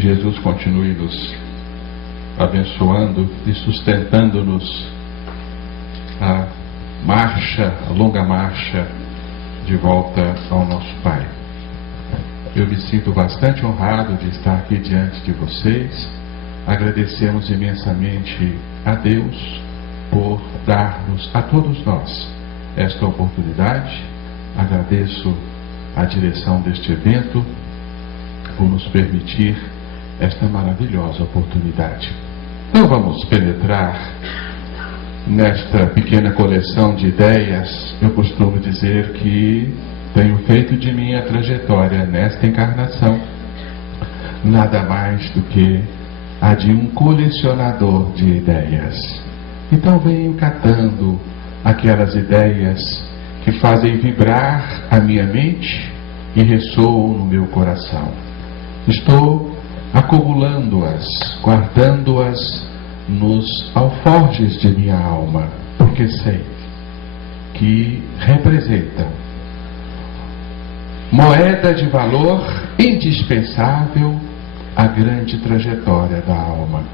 Jesus continue nos abençoando e sustentando-nos a longa marcha de volta ao nosso Pai. Eu me sinto bastante honrado de estar aqui diante de vocês. Agradecemos imensamente a Deus por dar-nos, a todos nós, esta oportunidade. Agradeço a direção deste evento por nos permitir esta maravilhosa oportunidade. Então vamos penetrar nesta pequena coleção de ideias. Eu costumo dizer que tenho feito de minha trajetória nesta encarnação nada mais do que a de um colecionador de ideias. Então venho catando aquelas ideias que fazem vibrar a minha mente e ressoam no meu coração. Estou acumulando-as, guardando-as nos alforjes de minha alma, porque sei que representam moeda de valor indispensável à grande trajetória da alma,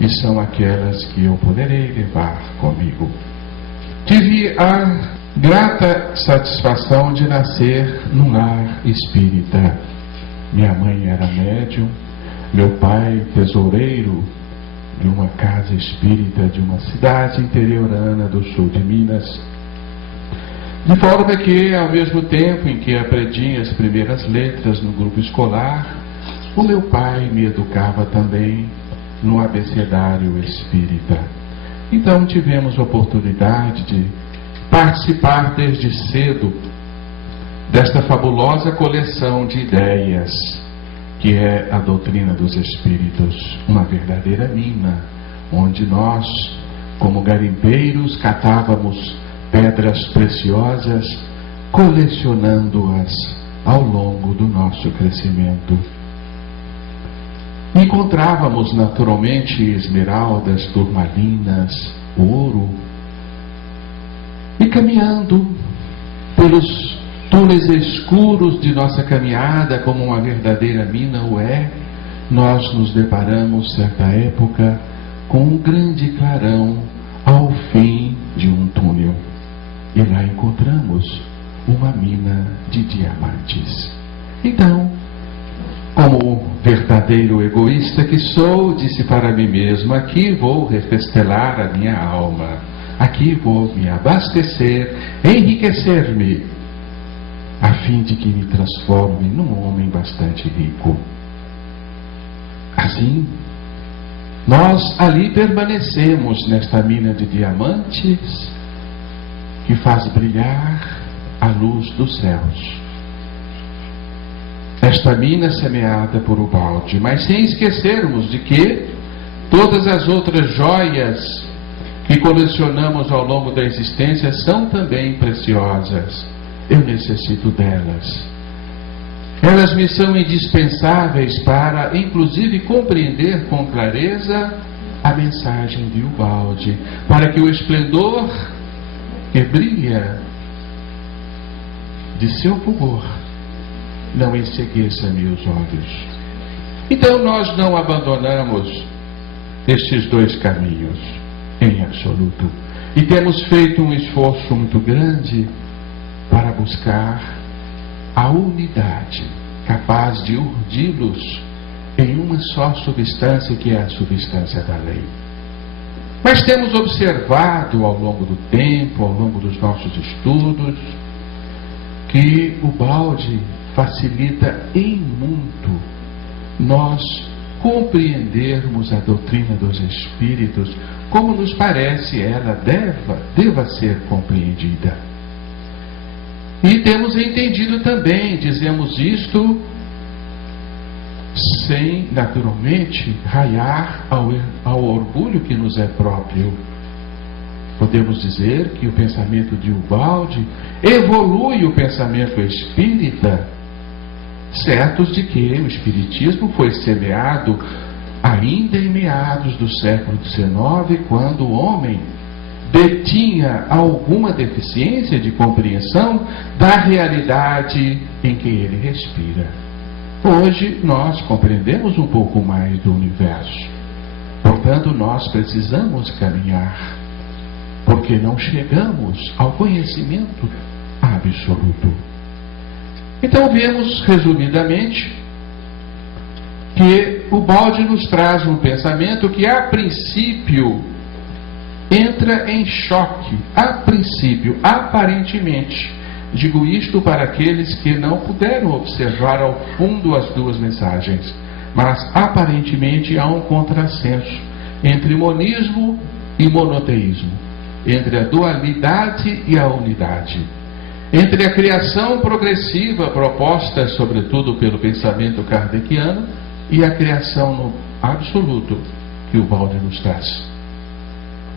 e são aquelas que eu poderei levar comigo. Tive a grata satisfação de nascer num lar espírita. Minha mãe era médium, meu pai tesoureiro de uma casa espírita de uma cidade interiorana do sul de Minas. De forma que, ao mesmo tempo em que aprendi as primeiras letras no grupo escolar, o meu pai me educava também no abecedário espírita. Então tivemos a oportunidade de participar desde cedo desta fabulosa coleção de ideias que é a doutrina dos Espíritos, uma verdadeira mina, onde nós, como garimpeiros, catávamos pedras preciosas, colecionando-as ao longo do nosso crescimento. Encontrávamos naturalmente esmeraldas, turmalinas, ouro, e caminhando pelos túneis escuros de nossa caminhada, como uma verdadeira mina o é, nós nos deparamos, certa época, com um grande clarão ao fim de um túnel. E lá encontramos uma mina de diamantes. Então, como verdadeiro egoísta que sou, disse para mim mesmo: aqui vou refestelar a minha alma, aqui vou me abastecer, enriquecer-me, a fim de que me transforme num homem bastante rico. Assim, nós ali permanecemos nesta mina de diamantes que faz brilhar a luz dos céus. Esta mina semeada por Ubaldi, mas sem esquecermos de que todas as outras joias que colecionamos ao longo da existência são também preciosas. Eu necessito delas. Elas me são indispensáveis para, inclusive, compreender com clareza a mensagem de Ubaldi, para que o esplendor que brilha de seu fulgor não encegueça meus olhos. Então nós não abandonamos estes dois caminhos em absoluto, e temos feito um esforço muito grande para buscar a unidade capaz de urdi-los em uma só substância, que é a substância da lei. Mas temos observado ao longo do tempo, ao longo dos nossos estudos, que Ubaldi facilita em muito nós compreendermos a doutrina dos Espíritos como nos parece ela deva ser compreendida. E temos entendido também, dizemos isto sem, naturalmente, raiar ao orgulho que nos é próprio. Podemos dizer que o pensamento de Ubaldi evolui o pensamento espírita, certos de que o espiritismo foi semeado ainda em meados do século XIX, quando o homem detinha alguma deficiência de compreensão da realidade em que ele respira. Hoje nós compreendemos um pouco mais do universo. Portanto, nós precisamos caminhar, porque não chegamos ao conhecimento absoluto. Então vemos, resumidamente, que o balde nos traz um pensamento que, a princípio, entra em choque. A princípio, aparentemente. Digo isto para aqueles que não puderam observar ao fundo as duas mensagens. Mas, aparentemente, há um contrassenso entre monismo e monoteísmo, entre a dualidade e a unidade, entre a criação progressiva proposta, sobretudo, pelo pensamento kardeciano e a criação no absoluto que o balde nos traz.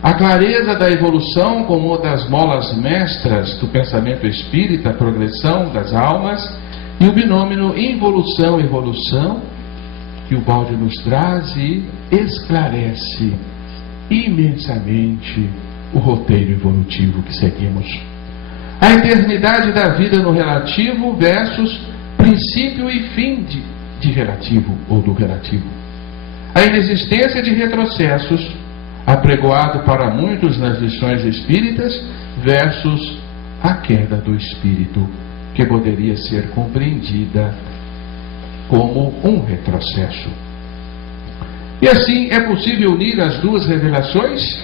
A clareza da evolução como uma das molas mestras do pensamento espírita, a progressão das almas, e o binômio involução-evolução, que o balde nos traz e esclarece imensamente o roteiro evolutivo que seguimos. A eternidade da vida no relativo versus princípio e fim de relativo ou do relativo. A inexistência de retrocessos, apregoado para muitos nas lições espíritas, versus a queda do espírito, que poderia ser compreendida como um retrocesso. E assim é possível unir as duas revelações?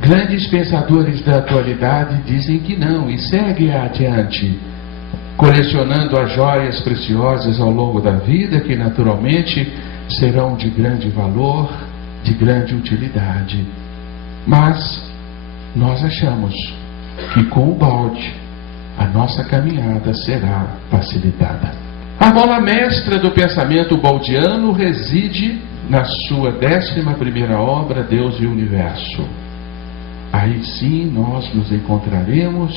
Grandes pensadores da atualidade dizem que não e seguem adiante, colecionando as joias preciosas ao longo da vida, que naturalmente serão de grande valor, de grande utilidade. Mas nós achamos que com o balde a nossa caminhada será facilitada. A mola mestra do pensamento baldiano reside na sua 11ª obra, Deus e o Universo. Aí sim nós nos encontraremos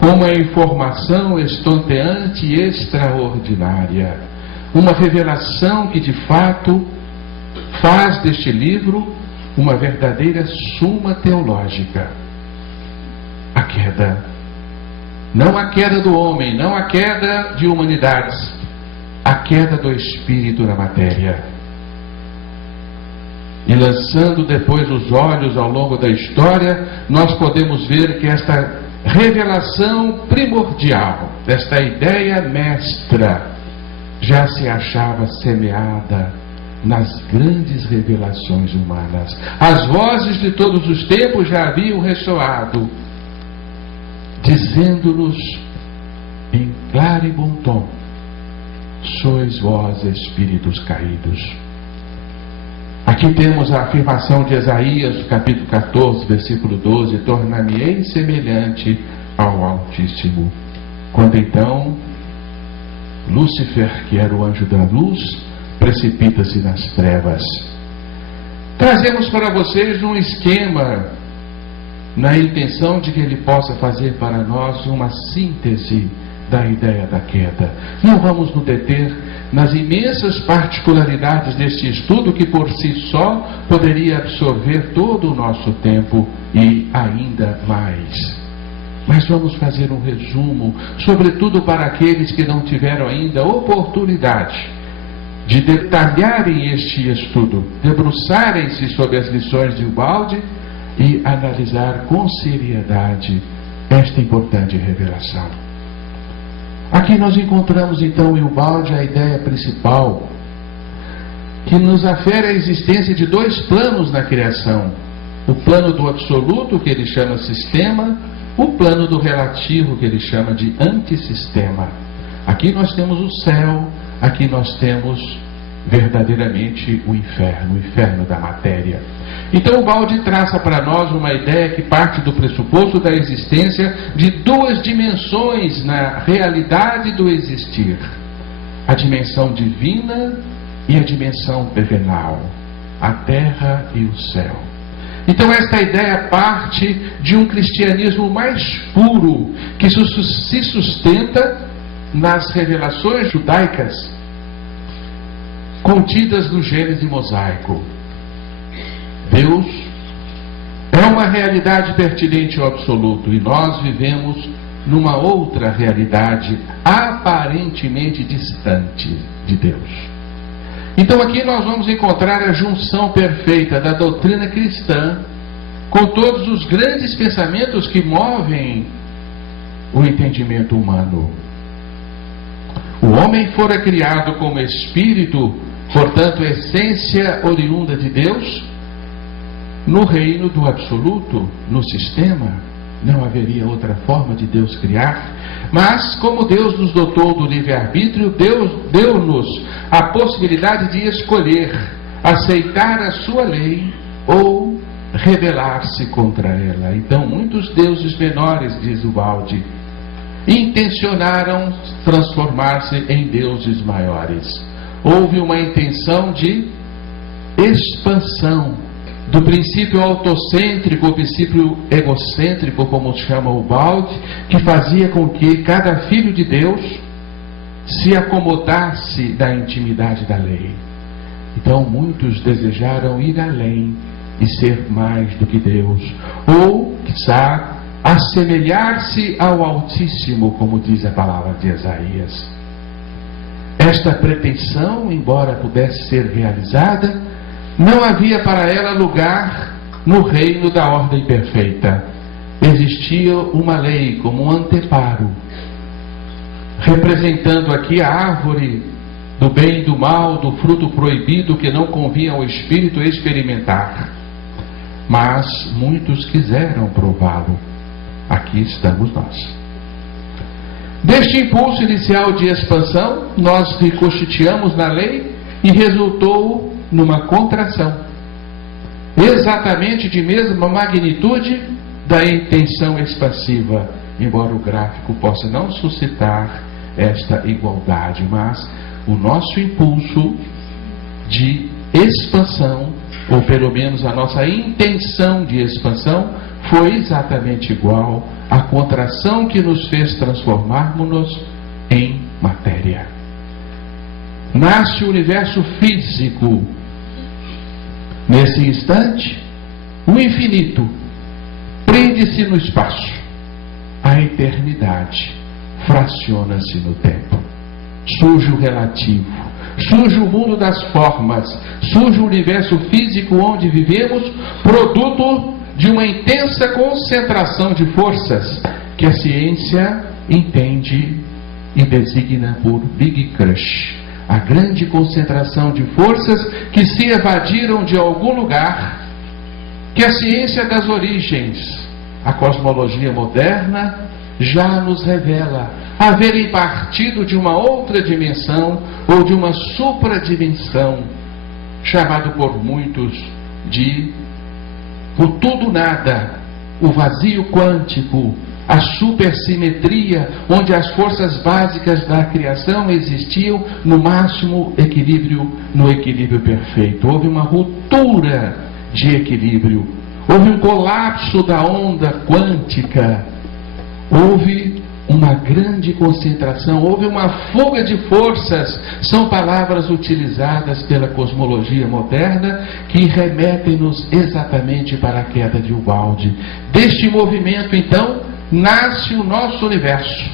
com uma informação estonteante e extraordinária, uma revelação que de fato faz deste livro uma verdadeira suma teológica. A queda, não a queda do homem, não a queda de humanidades, a queda do espírito na matéria. E lançando depois os olhos ao longo da história, nós podemos ver que esta revelação primordial, desta ideia mestra, já se achava semeada nas grandes revelações humanas. As vozes de todos os tempos já haviam ressoado, dizendo-nos em claro e bom tom: sois vós espíritos caídos. Aqui temos a afirmação de Isaías, capítulo 14, versículo 12: tornar-me-ei semelhante ao Altíssimo. Quando então Lúcifer, que era o anjo da luz, precipita-se nas trevas. Trazemos para vocês um esquema na intenção de que ele possa fazer para nós uma síntese da ideia da queda. Não vamos nos deter nas imensas particularidades deste estudo, que por si só poderia absorver todo o nosso tempo e ainda mais. Mas vamos fazer um resumo, sobretudo para aqueles que não tiveram ainda oportunidade de detalharem este estudo, debruçarem-se sobre as lições de Ubaldi e analisar com seriedade esta importante revelação. Aqui nós encontramos então em Ubaldi a ideia principal, que nos afere a existência de dois planos na criação: o plano do absoluto, que ele chama sistema, o plano do relativo, que ele chama de antissistema. Aqui nós temos o céu, aqui nós temos verdadeiramente o inferno da matéria. Então o Ubaldi traça para nós uma ideia que parte do pressuposto da existência de duas dimensões na realidade do existir: a dimensão divina e a dimensão terrenal, a terra e o céu. Então esta ideia parte de um cristianismo mais puro, que se sustenta nas revelações judaicas contidas no Gênesis mosaico. Deus é uma realidade pertinente ao absoluto, e nós vivemos numa outra realidade aparentemente distante de Deus. Então aqui nós vamos encontrar a junção perfeita da doutrina cristã com todos os grandes pensamentos que movem o entendimento humano. O homem fora criado como espírito, portanto, essência oriunda de Deus, no reino do absoluto, no sistema. Não haveria outra forma de Deus criar, mas como Deus nos dotou do livre-arbítrio, Deus deu-nos a possibilidade de escolher aceitar a sua lei ou rebelar-se contra ela. Então muitos deuses menores, diz Ubaldi, intencionaram transformar-se em deuses maiores. Houve uma intenção de expansão do princípio autocêntrico, o princípio egocêntrico, como chama Ubaldi, que fazia com que cada filho de Deus se acomodasse da intimidade da lei. Então muitos desejaram ir além e ser mais do que Deus, ou, quizá, assemelhar-se ao Altíssimo, como diz a palavra de Isaías. Esta pretensão, embora pudesse ser realizada, não havia para ela lugar no reino da ordem perfeita. Existia uma lei como um anteparo, representando aqui a árvore do bem e do mal, do fruto proibido que não convinha ao espírito experimentar. Mas muitos quiseram prová-lo. Aqui estamos nós. Deste impulso inicial de expansão, nós ricocheteamos na lei e resultou numa contração, exatamente de mesma magnitude da intenção expansiva, embora o gráfico possa não suscitar esta igualdade, mas o nosso impulso de expansão, ou pelo menos a nossa intenção de expansão, foi exatamente igual à contração que nos fez transformarmos-nos em matéria. Nasce o universo físico. Nesse instante, o infinito prende-se no espaço. A eternidade fraciona-se no tempo. Surge o relativo, surge o mundo das formas, surge o universo físico onde vivemos, produto de uma intensa concentração de forças que a ciência entende e designa por Big Crush. A grande concentração de forças que se evadiram de algum lugar, que a ciência das origens, a cosmologia moderna, já nos revela haverem partido de uma outra dimensão ou de uma supradimensão, chamado por muitos de o tudo nada, o vazio quântico, a supersimetria, onde as forças básicas da criação existiam no máximo equilíbrio, no equilíbrio perfeito. Houve uma ruptura de equilíbrio, houve um colapso da onda quântica, houve uma grande concentração, houve uma fuga de forças. São palavras utilizadas pela cosmologia moderna que remetem-nos exatamente para a queda de Ubaldi. Deste movimento, então, nasce o nosso universo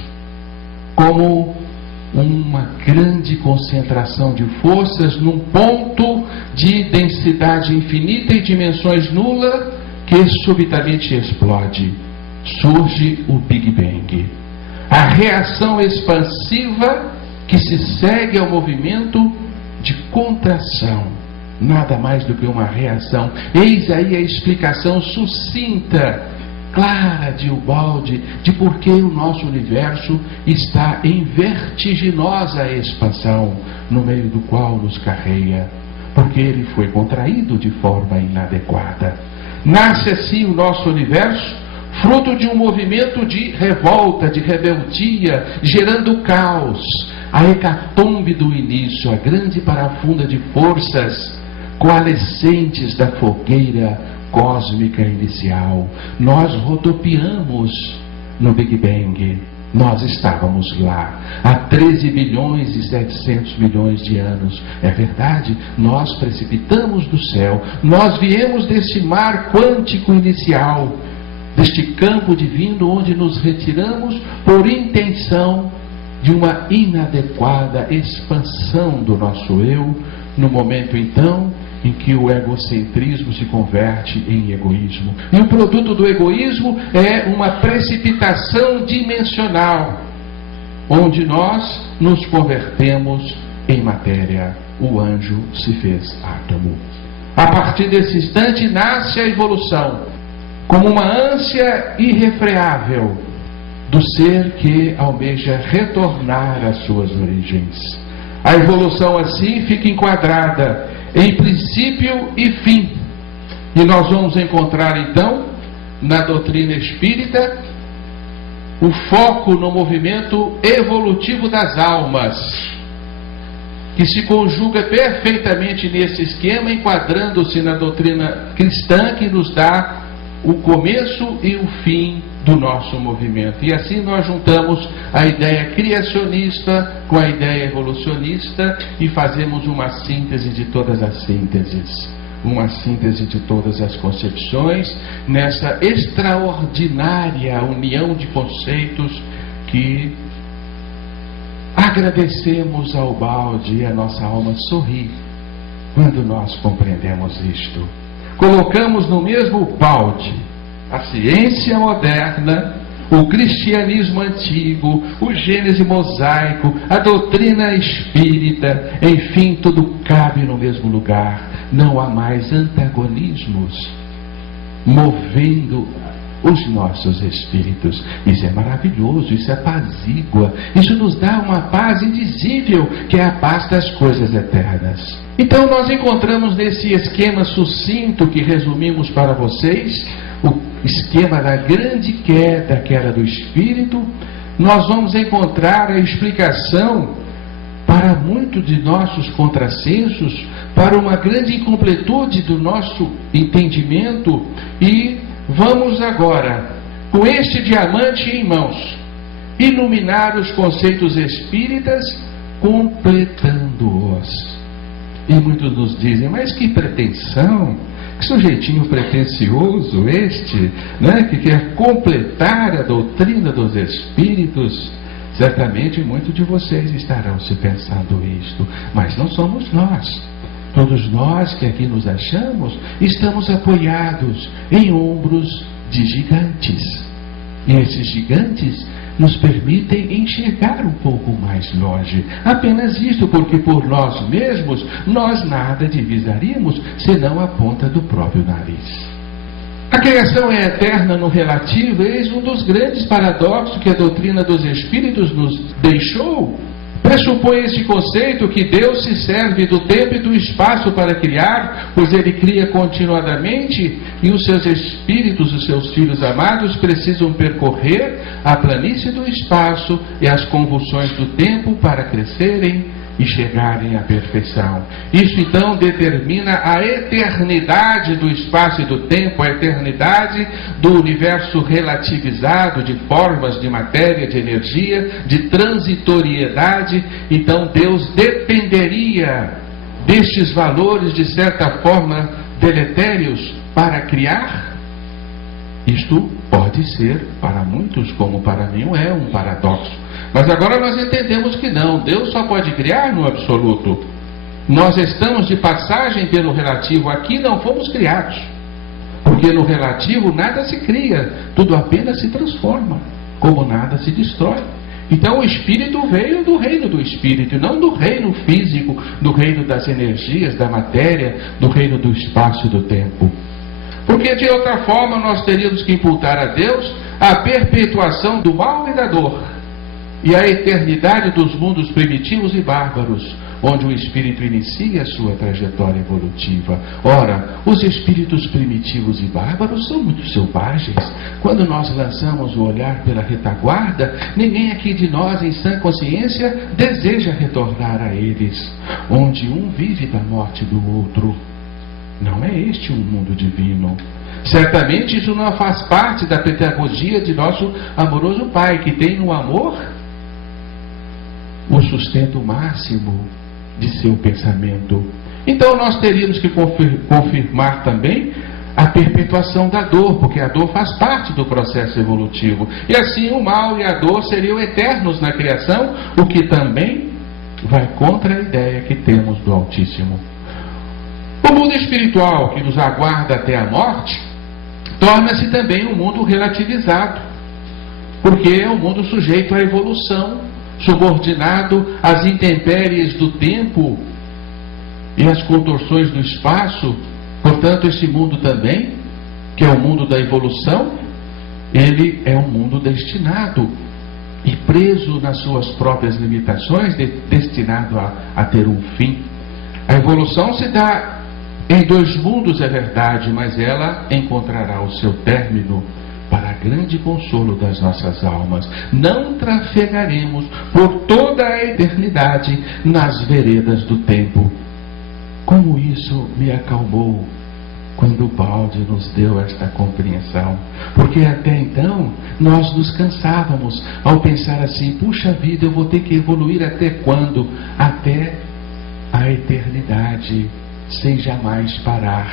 como uma grande concentração de forças num ponto de densidade infinita e dimensões nula que subitamente explode. Surge o Big Bang, a reação expansiva que se segue ao movimento de contração, nada mais do que uma reação. Eis aí a explicação sucinta, clara de Ubaldi, de por que o nosso universo está em vertiginosa expansão, no meio do qual nos carreia, porque ele foi contraído de forma inadequada. Nasce assim o nosso universo, fruto de um movimento de revolta, de rebeldia, gerando caos, a hecatombe do início, a grande parafunda de forças coalescentes da fogueira cósmica inicial. Nós rodopiamos no Big Bang, nós estávamos lá há 13 bilhões e 700 milhões de anos. É verdade, nós precipitamos do céu, nós viemos desse mar quântico inicial, deste campo divino onde nos retiramos por intenção de uma inadequada expansão do nosso eu, no momento então em que o egocentrismo se converte em egoísmo. E o produto do egoísmo é uma precipitação dimensional, onde nós nos convertemos em matéria. O anjo se fez átomo. A partir desse instante nasce a evolução, como uma ânsia irrefreável do ser que almeja retornar às suas origens. A evolução assim fica enquadrada em princípio e fim. E nós vamos encontrar então, na doutrina espírita, o foco no movimento evolutivo das almas, que se conjuga perfeitamente nesse esquema, enquadrando-se na doutrina cristã, que nos dá o começo e o fim do nosso movimento. E assim nós juntamos a ideia criacionista com a ideia evolucionista e fazemos uma síntese de todas as sínteses, uma síntese de todas as concepções, nessa extraordinária união de conceitos que agradecemos ao balde, e a nossa alma sorri quando nós compreendemos isto. Colocamos no mesmo balde a ciência moderna, o cristianismo antigo, o Gênese mosaico, a doutrina espírita, enfim, tudo cabe no mesmo lugar. Não há mais antagonismos movendo os nossos espíritos. Isso é maravilhoso, isso apazigua, isso nos dá uma paz indizível, que é a paz das coisas eternas. Então nós encontramos nesse esquema sucinto que resumimos para vocês, o esquema da grande queda, que era do espírito, nós vamos encontrar a explicação para muitos de nossos contrassensos, para uma grande incompletude do nosso entendimento, e vamos agora, com este diamante em mãos, iluminar os conceitos espíritas, completando-os. E muitos nos dizem, mas que pretensão, que sujeitinho pretensioso este, né, que quer completar a doutrina dos espíritos. Certamente muitos de vocês estarão se pensando isto, mas não somos nós. Todos nós que aqui nos achamos, estamos apoiados em ombros de gigantes. E esses gigantes nos permitem enxergar um pouco mais longe. Apenas isto, porque por nós mesmos, nós nada divisaríamos, senão a ponta do próprio nariz. A criação é eterna no relativo, eis um dos grandes paradoxos que a doutrina dos Espíritos nos deixou. Pressupõe este conceito que Deus se serve do tempo e do espaço para criar, pois Ele cria continuadamente, e os seus espíritos, os seus filhos amados, precisam percorrer a planície do espaço e as convulsões do tempo para crescerem e chegarem à perfeição. Isso então determina a eternidade do espaço e do tempo, a eternidade do universo relativizado de formas, de matéria, de energia, de transitoriedade. Então Deus dependeria destes valores, de certa forma, deletérios para criar? Isto pode ser, para muitos, como para mim, é um paradoxo. Mas agora nós entendemos que não, Deus só pode criar no absoluto. Nós estamos de passagem pelo relativo, aqui não fomos criados. Porque no relativo nada se cria, tudo apenas se transforma, como nada se destrói. Então o Espírito veio do reino do Espírito, e não do reino físico, do reino das energias, da matéria, do reino do espaço e do tempo. Porque de outra forma nós teríamos que imputar a Deus a perpetuação do mal e da dor, e a eternidade dos mundos primitivos e bárbaros, onde o espírito inicia a sua trajetória evolutiva. Ora, os espíritos primitivos e bárbaros são muito selvagens. Quando nós lançamos o olhar pela retaguarda, ninguém aqui de nós, em sã consciência, deseja retornar a eles, onde um vive da morte do outro. Não é este um mundo divino. Certamente isso não faz parte da pedagogia de nosso amoroso Pai, que tem no amor o sustento máximo de seu pensamento. Então nós teríamos que confirmar também a perpetuação da dor, porque a dor faz parte do processo evolutivo. E assim o mal e a dor seriam eternos na criação, o que também vai contra a ideia que temos do Altíssimo. O mundo espiritual que nos aguarda até a morte torna-se também um mundo relativizado, porque é um mundo sujeito à evolução, subordinado às intempéries do tempo e às contorções do espaço. Portanto, esse mundo também, que é o mundo da evolução, ele é um mundo destinado e preso nas suas próprias limitações, destinado a ter um fim. A evolução se dá em dois mundos, é verdade, mas ela encontrará o seu término para grande consolo das nossas almas. Não trafegaremos por toda a eternidade nas veredas do tempo. Como isso me acalmou quando o balde nos deu esta compreensão. Porque até então nós nos cansávamos ao pensar assim: puxa vida, eu vou ter que evoluir até quando? Até a eternidade, sem jamais parar.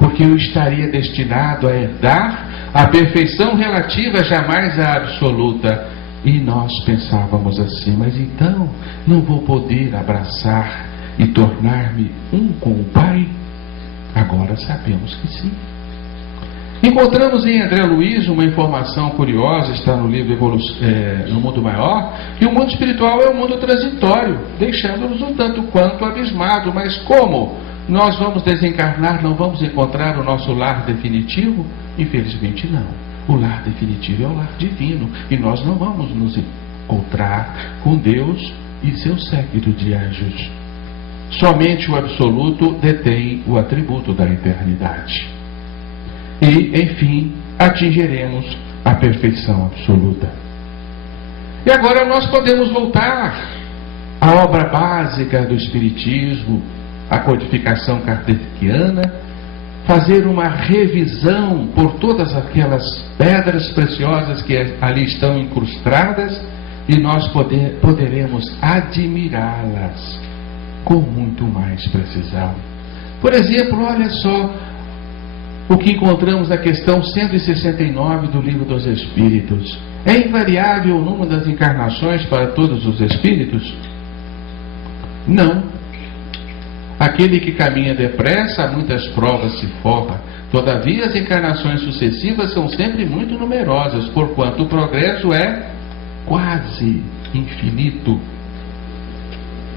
Porque eu estaria destinado a herdar a perfeição relativa, jamais a absoluta. E nós pensávamos assim: mas então não vou poder abraçar e tornar-me um com o Pai? Agora sabemos que sim. Encontramos em André Luiz uma informação curiosa, está no livro No Mundo Maior, que o mundo espiritual é um mundo transitório, deixando-nos um tanto quanto abismado. Mas como nós vamos desencarnar, não vamos encontrar o nosso lar definitivo? Infelizmente não. O lar definitivo é o lar divino, e nós não vamos nos encontrar com Deus e seu séquito de anjos. Somente o absoluto detém o atributo da eternidade. E, enfim, atingiremos a perfeição absoluta. E agora nós podemos voltar à obra básica do Espiritismo, a codificação kardeciana, fazer uma revisão por todas aquelas pedras preciosas que ali estão incrustadas, e nós poderemos admirá-las com muito mais precisão. Por exemplo, olha só o que encontramos na questão 169 do Livro dos Espíritos. É invariável o número das encarnações para todos os espíritos? Não. Aquele que caminha depressa, a muitas provas se forra. Todavia, as encarnações sucessivas são sempre muito numerosas, porquanto o progresso é quase infinito.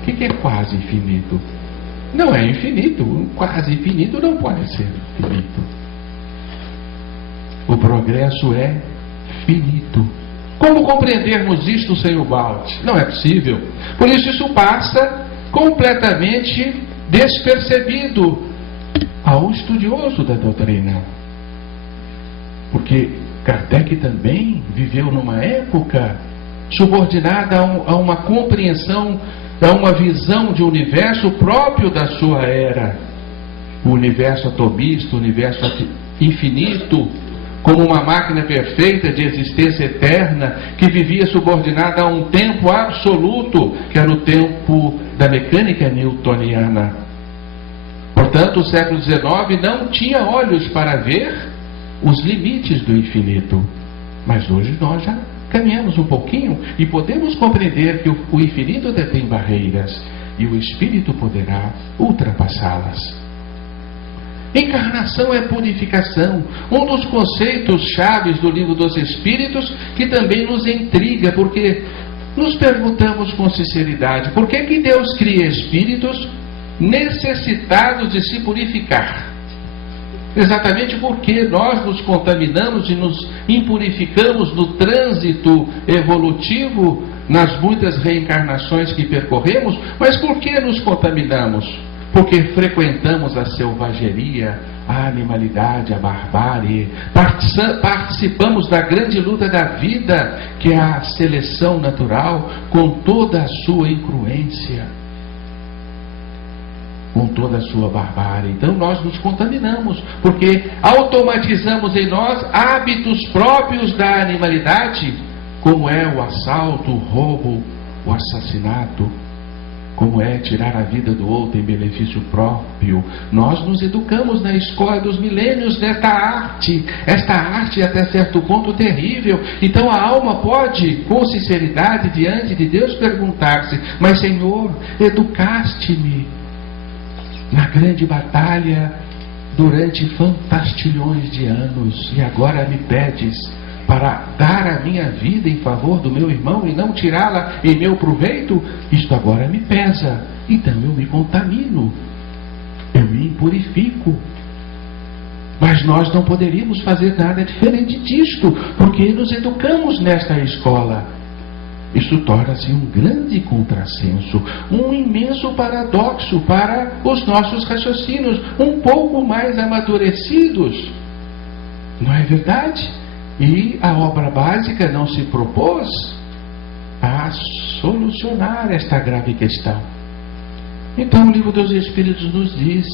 O que é quase infinito? Não é infinito. Um quase infinito não pode ser infinito. O progresso é finito. Como compreendermos isto sem o balde? Não é possível. Por isso passa completamente despercebido ao estudioso da doutrina. Porque Kardec também viveu numa época subordinada a uma compreensão, a uma visão de universo próprio da sua era. O universo atomista, o universo infinito, como uma máquina perfeita de existência eterna, que vivia subordinada a um tempo absoluto, que era o tempo da mecânica newtoniana. Portanto, o século XIX não tinha olhos para ver os limites do infinito. Mas hoje nós já caminhamos um pouquinho e podemos compreender que o infinito detém barreiras e o espírito poderá ultrapassá-las. Encarnação é purificação, um dos conceitos chaves do Livro dos Espíritos, que também nos intriga, porque nos perguntamos com sinceridade: por que Deus cria espíritos necessitados de se purificar? Exatamente porque nós nos contaminamos e nos impurificamos no trânsito evolutivo, nas muitas reencarnações que percorremos. Mas por que nos contaminamos? Porque frequentamos a selvageria, a animalidade, a barbárie, participamos da grande luta da vida, que é a seleção natural, com toda a sua incruência, com toda a sua barbárie. Então nós nos contaminamos, porque automatizamos em nós hábitos próprios da animalidade, como é o assalto, o roubo, o assassinato. como é tirar a vida do outro em benefício próprio. Nós nos educamos na escola dos milênios nesta arte, esta arte até certo ponto terrível. Então a alma pode, com sinceridade diante de Deus, perguntar-se: mas Senhor, educaste-me na grande batalha durante fantastilhões de anos, e agora me pedes para dar a minha vida em favor do meu irmão e não tirá-la em meu proveito? Isto agora me pesa, então eu me contamino, eu me impurifico. Mas nós não poderíamos fazer nada diferente disto, porque nos educamos nesta escola. Isso torna-se um grande contrassenso, um imenso paradoxo para os nossos raciocínios, um pouco mais amadurecidos. Não é verdade? E a obra básica não se propôs a solucionar esta grave questão. Então o Livro dos Espíritos nos diz: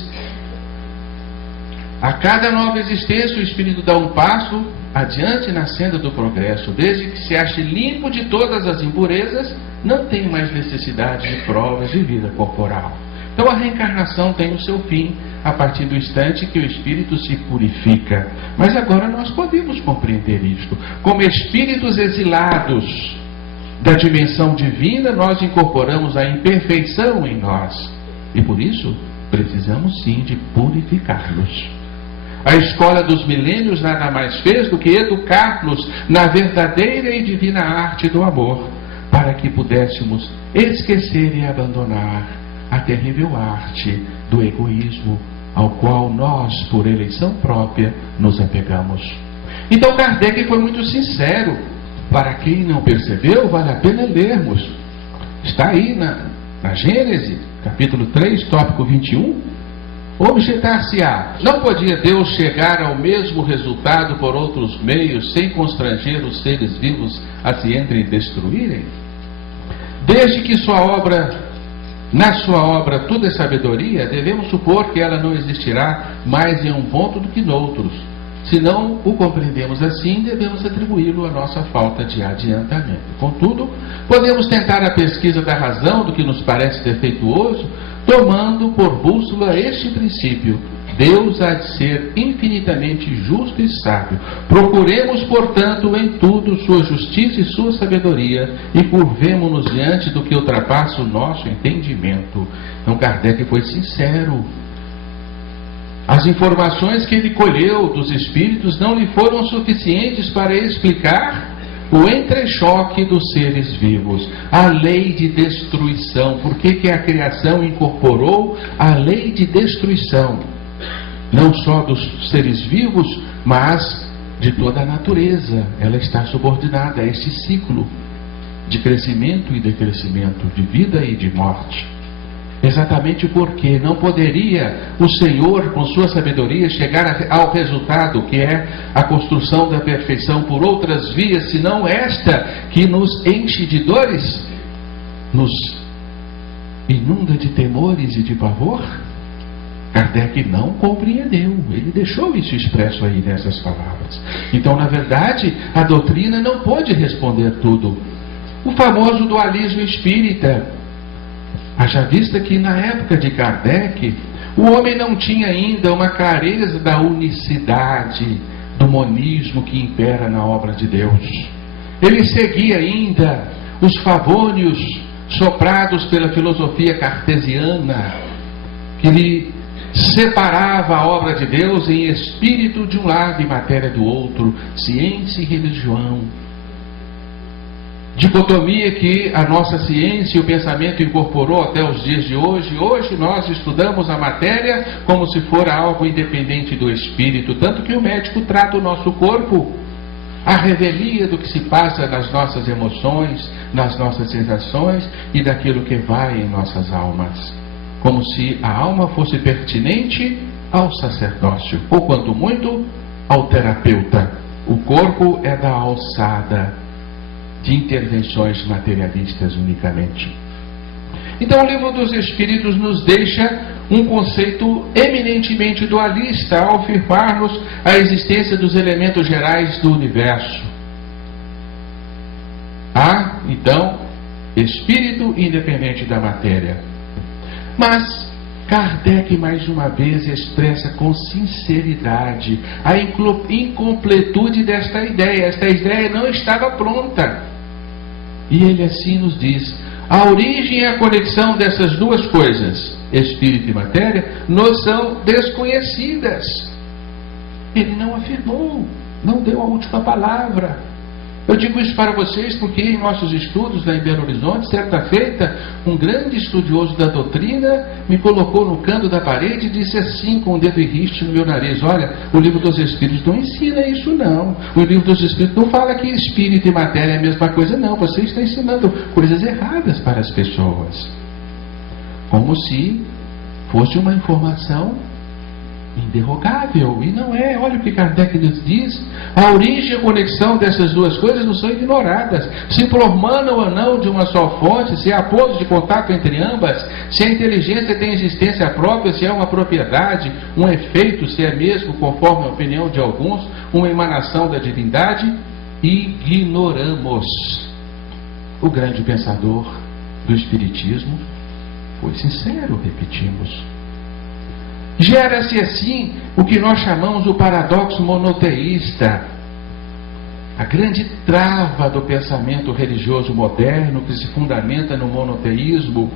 a cada nova existência o Espírito dá um passo adiante na senda do progresso. Desde que se ache limpo de todas as impurezas, não tem mais necessidade de provas de vida corporal. Então a reencarnação tem o seu fim a partir do instante que o espírito se purifica. Mas agora nós podemos compreender isto. Como espíritos exilados da dimensão divina, nós incorporamos a imperfeição em nós. E por isso precisamos sim de purificar-nos. A escola dos milênios nada mais fez do que educar-nos na verdadeira e divina arte do amor, para que pudéssemos esquecer e abandonar a terrível arte do egoísmo, ao qual nós, por eleição própria, nos apegamos. Então Kardec foi muito sincero. Para quem não percebeu, vale a pena lermos. Está aí na Gênesis, capítulo 3, tópico 21. Objetar-se-á: não podia Deus chegar ao mesmo resultado por outros meios, sem constranger os seres vivos a se destruírem? Desde que na sua obra tudo é sabedoria, devemos supor que ela não existirá mais em um ponto do que noutros. Se não o compreendemos assim, devemos atribuí-lo à nossa falta de adiantamento. Contudo, podemos tentar a pesquisa da razão do que nos parece defeituoso, tomando por bússola este princípio: Deus há de ser infinitamente justo e sábio. Procuremos, portanto, em tudo sua justiça e sua sabedoria, e curvemo-nos diante do que ultrapassa o nosso entendimento. Então Kardec foi sincero. As informações que ele colheu dos espíritos não lhe foram suficientes para explicar o entrechoque dos seres vivos, a lei de destruição. Por que a criação incorporou a lei de destruição? Não só dos seres vivos, mas de toda a natureza. Ela está subordinada a este ciclo de crescimento e decrescimento, de vida e de morte. Exatamente porque não poderia o Senhor, com sua sabedoria, chegar ao resultado que é a construção da perfeição por outras vias, senão esta que nos enche de dores, nos inunda de temores e de pavor? Kardec não compreendeu, ele deixou isso expresso aí nessas palavras. Então, na verdade, a doutrina não pôde responder tudo. O famoso dualismo espírita. Haja vista que na época de Kardec, o homem não tinha ainda uma clareza da unicidade, do monismo que impera na obra de Deus. Ele seguia ainda os favônios soprados pela filosofia cartesiana, que lhe separava a obra de Deus em espírito de um lado e matéria do outro, ciência e religião. Dicotomia que a nossa ciência e o pensamento incorporou até os dias de hoje. Hoje nós estudamos a matéria como se for algo independente do espírito, tanto que o médico trata o nosso corpo, a revelia do que se passa nas nossas emoções, nas nossas sensações e daquilo que vai em nossas almas, como se a alma fosse pertinente ao sacerdócio, ou quanto muito ao terapeuta. O corpo é da alçada de intervenções materialistas unicamente. Então o Livro dos Espíritos nos deixa um conceito eminentemente dualista ao afirmar-nos a existência dos elementos gerais do universo. Há, então, espírito independente da matéria. Mas Kardec, mais uma vez, expressa com sinceridade a incompletude desta ideia. Esta ideia não estava pronta. E ele assim nos diz: a origem e a conexão dessas duas coisas, espírito e matéria, nos são desconhecidas. Ele não afirmou, não deu a última palavra. Eu digo isso para vocês porque em nossos estudos lá em Belo Horizonte, certa feita, um grande estudioso da doutrina me colocou no canto da parede e disse assim, com o dedo em riste no meu nariz: olha, o livro dos Espíritos não ensina isso não. O livro dos Espíritos não fala que espírito e matéria é a mesma coisa, não. Você está ensinando coisas erradas para as pessoas. Como se fosse uma informação inderrogável, e não é. Olha o que Kardec nos diz: a origem e a conexão dessas duas coisas não são ignoradas. Se promanam ou não de uma só fonte, se há pontos de contato entre ambas, se a inteligência tem existência própria, se é uma propriedade, um efeito, se é mesmo, conforme a opinião de alguns, uma emanação da divindade, ignoramos. O grande pensador do Espiritismo foi sincero, repetimos. Gera-se assim o que nós chamamos o paradoxo monoteísta, a grande trava do pensamento religioso moderno que se fundamenta no monoteísmo,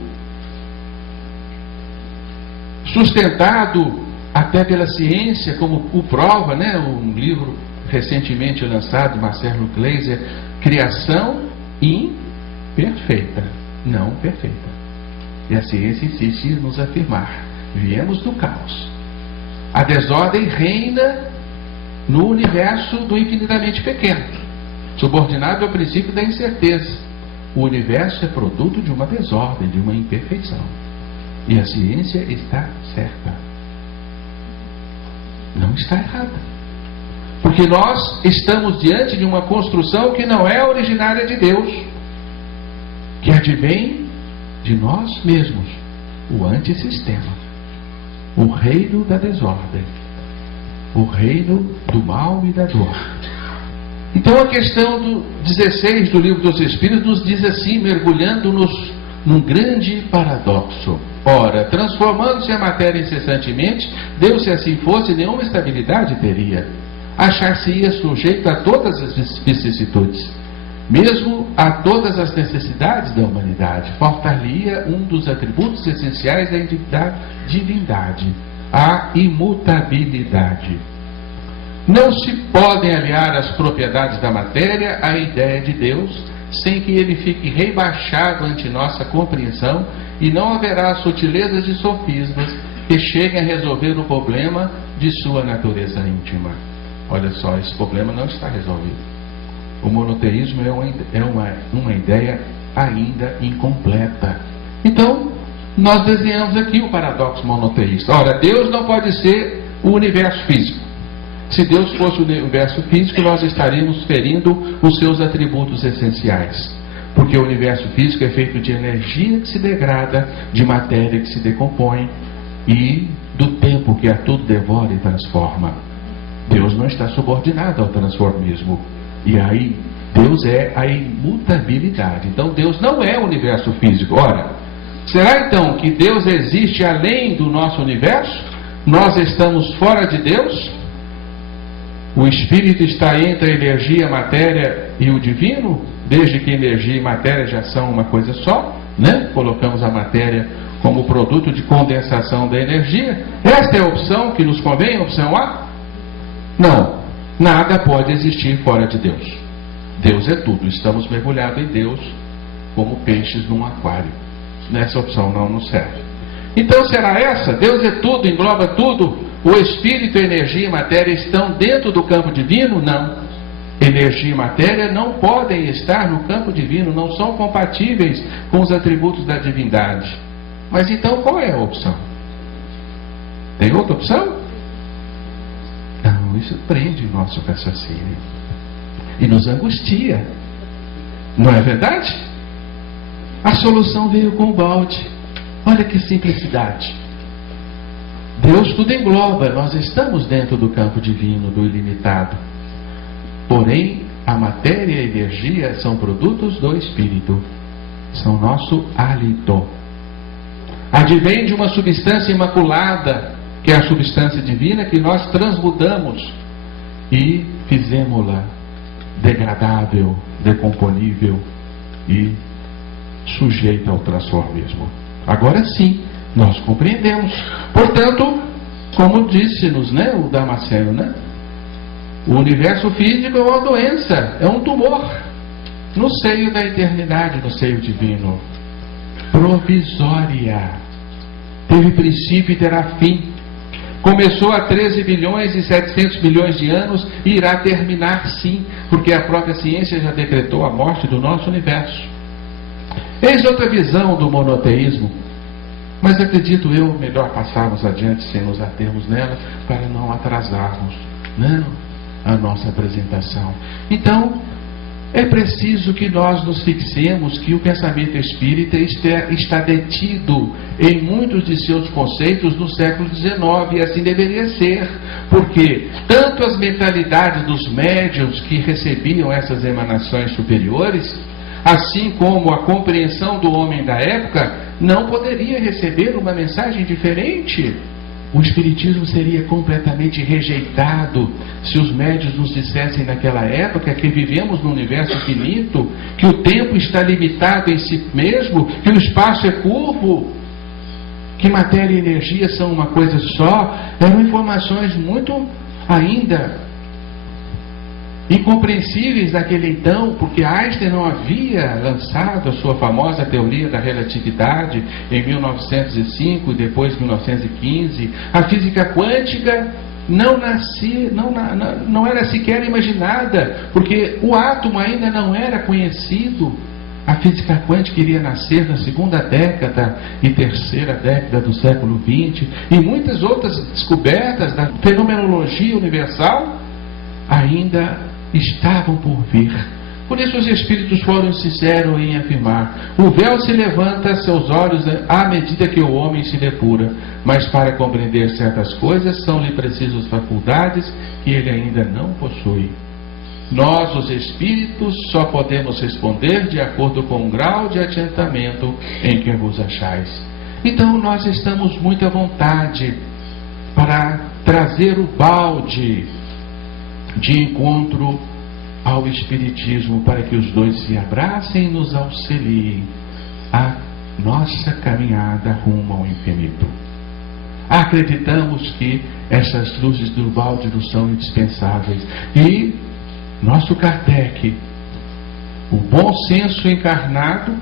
sustentado até pela ciência, como o prova, né, um livro recentemente lançado de Marcelo Gleiser, Criação Imperfeita, não perfeita. E a ciência insiste em nos afirmar: viemos do caos. A desordem reina no universo do infinitamente pequeno, subordinado ao princípio da incerteza. O universo é produto de uma desordem, de uma imperfeição. E a ciência está certa. Não está errada. Porque nós estamos diante de uma construção que não é originária de Deus, que advém de nós mesmos, o antissistema. O reino da desordem, o reino do mal e da dor. Então a questão do 16 do Livro dos Espíritos nos diz assim, mergulhando-nos num grande paradoxo: ora, transformando-se a matéria incessantemente, Deus, se assim fosse, nenhuma estabilidade teria. Achar-se-ia sujeito a todas as vicissitudes, mesmo a todas as necessidades da humanidade. Faltar-lhe-ia um dos atributos essenciais da divindade, a imutabilidade. Não se podem aliar as propriedades da matéria à ideia de Deus, sem que ele fique rebaixado ante nossa compreensão, e não haverá sutilezas e sofismas que cheguem a resolver o problema de sua natureza íntima. Olha só, esse problema não está resolvido. O monoteísmo é uma ideia ainda incompleta. Então, nós desenhamos aqui o paradoxo monoteísta. Ora, Deus não pode ser o universo físico. Se Deus fosse o universo físico, nós estaríamos ferindo os seus atributos essenciais. Porque o universo físico é feito de energia que se degrada, de matéria que se decompõe e do tempo que a tudo devora e transforma. Deus não está subordinado ao transformismo. E aí, Deus é a imutabilidade. Então, Deus não é o universo físico. Ora, será então que Deus existe além do nosso universo? Nós estamos fora de Deus? O Espírito está entre a energia, a matéria e o divino? Desde que energia e matéria já são uma coisa só, né? Colocamos a matéria como produto de condensação da energia. Esta é a opção que nos convém, a opção A? Não. Nada pode existir fora de Deus. Deus é tudo. Estamos mergulhados em Deus como peixes num aquário. Nessa opção não nos serve. Então será essa? Deus é tudo, engloba tudo. O espírito, energia e matéria estão dentro do campo divino? Não. Energia e matéria não podem estar no campo divino, não são compatíveis com os atributos da divindade. Mas então qual é a opção? Tem outra opção? Não, isso prende o nosso raciocínio e nos angustia. Não é verdade? A solução veio com o balde. Olha que simplicidade. Deus tudo engloba, nós estamos dentro do campo divino, do ilimitado. Porém, a matéria e a energia são produtos do Espírito, são nosso hálito. advém de uma substância imaculada, que é a substância divina, que nós transmudamos e fizemos-la degradável, decomponível e sujeita ao transformismo. Agora sim, nós compreendemos. Portanto, como disse-nos, o Damasceno, o universo físico é uma doença, é um tumor no seio da eternidade, no seio divino, provisória, teve princípio e terá fim. Começou há 13 bilhões e 700 milhões de anos e irá terminar sim, porque a própria ciência já decretou a morte do nosso universo. Eis outra visão do monoteísmo, mas acredito eu melhor passarmos adiante sem nos atermos nela, para não atrasarmos a nossa apresentação. Então, é preciso que nós nos fixemos que o pensamento espírita está detido em muitos de seus conceitos no século XIX, e assim deveria ser, porque tanto as mentalidades dos médiuns que recebiam essas emanações superiores, assim como a compreensão do homem da época, não poderia receber uma mensagem diferente. O Espiritismo seria completamente rejeitado se os médiuns nos dissessem naquela época que vivemos num universo finito, que o tempo está limitado em si mesmo, que o espaço é curvo, que matéria e energia são uma coisa só. Eram informações muito ainda incompreensíveis naquele então, porque Einstein não havia lançado a sua famosa teoria da relatividade em 1905 e depois 1915. A física quântica não era sequer imaginada, porque o átomo ainda não era conhecido. A física quântica iria nascer na segunda década e terceira década do século XX, e muitas outras descobertas da fenomenologia universal ainda estavam por vir. Por isso os Espíritos foram sinceros em afirmar: o véu se levanta a seus olhos à medida que o homem se depura, mas para compreender certas coisas são-lhe precisas faculdades que ele ainda não possui. Nós, os Espíritos, só podemos responder de acordo com o grau de adiantamento em que vos achais. Então nós estamos muito à vontade para trazer o balde de encontro ao Espiritismo, para que os dois se abracem e nos auxiliem a nossa caminhada rumo ao infinito. Acreditamos que essas luzes do balde nos são indispensáveis, e nosso Kardec, o bom senso encarnado,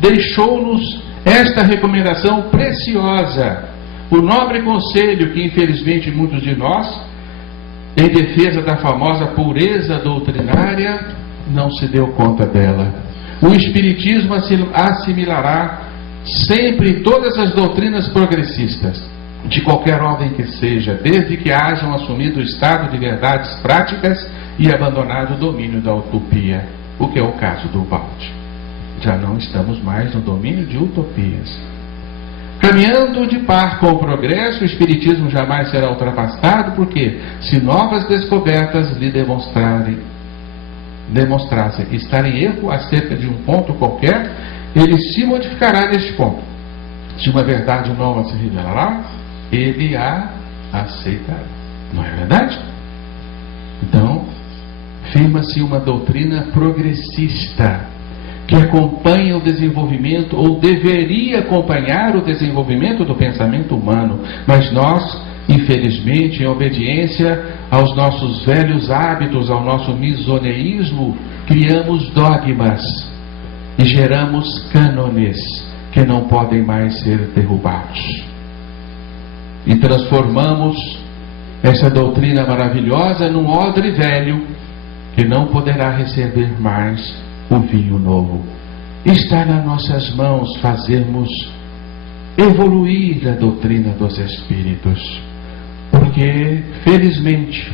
deixou-nos esta recomendação preciosa, o nobre conselho que infelizmente muitos de nós, em defesa da famosa pureza doutrinária, não se deu conta dela. O Espiritismo assimilará sempre todas as doutrinas progressistas, de qualquer ordem que seja, desde que hajam assumido o estado de verdades práticas e abandonado o domínio da utopia, o que é o caso do balde. Já não estamos mais no domínio de utopias. Caminhando de par com o progresso, o Espiritismo jamais será ultrapassado, porque se novas descobertas lhe demonstrassem estar em erro acerca de um ponto qualquer, ele se modificará neste ponto. Se uma verdade nova se revelará, ele a aceitará. Não é verdade? Então, firma-se uma doutrina progressista, que acompanha o desenvolvimento, ou deveria acompanhar o desenvolvimento do pensamento humano. Mas nós, infelizmente, em obediência aos nossos velhos hábitos, ao nosso misoneísmo, criamos dogmas e geramos cânones que não podem mais ser derrubados. E transformamos essa doutrina maravilhosa num odre velho que não poderá receber mais o vinho novo. Está nas nossas mãos fazermos evoluir a doutrina dos Espíritos, porque, felizmente,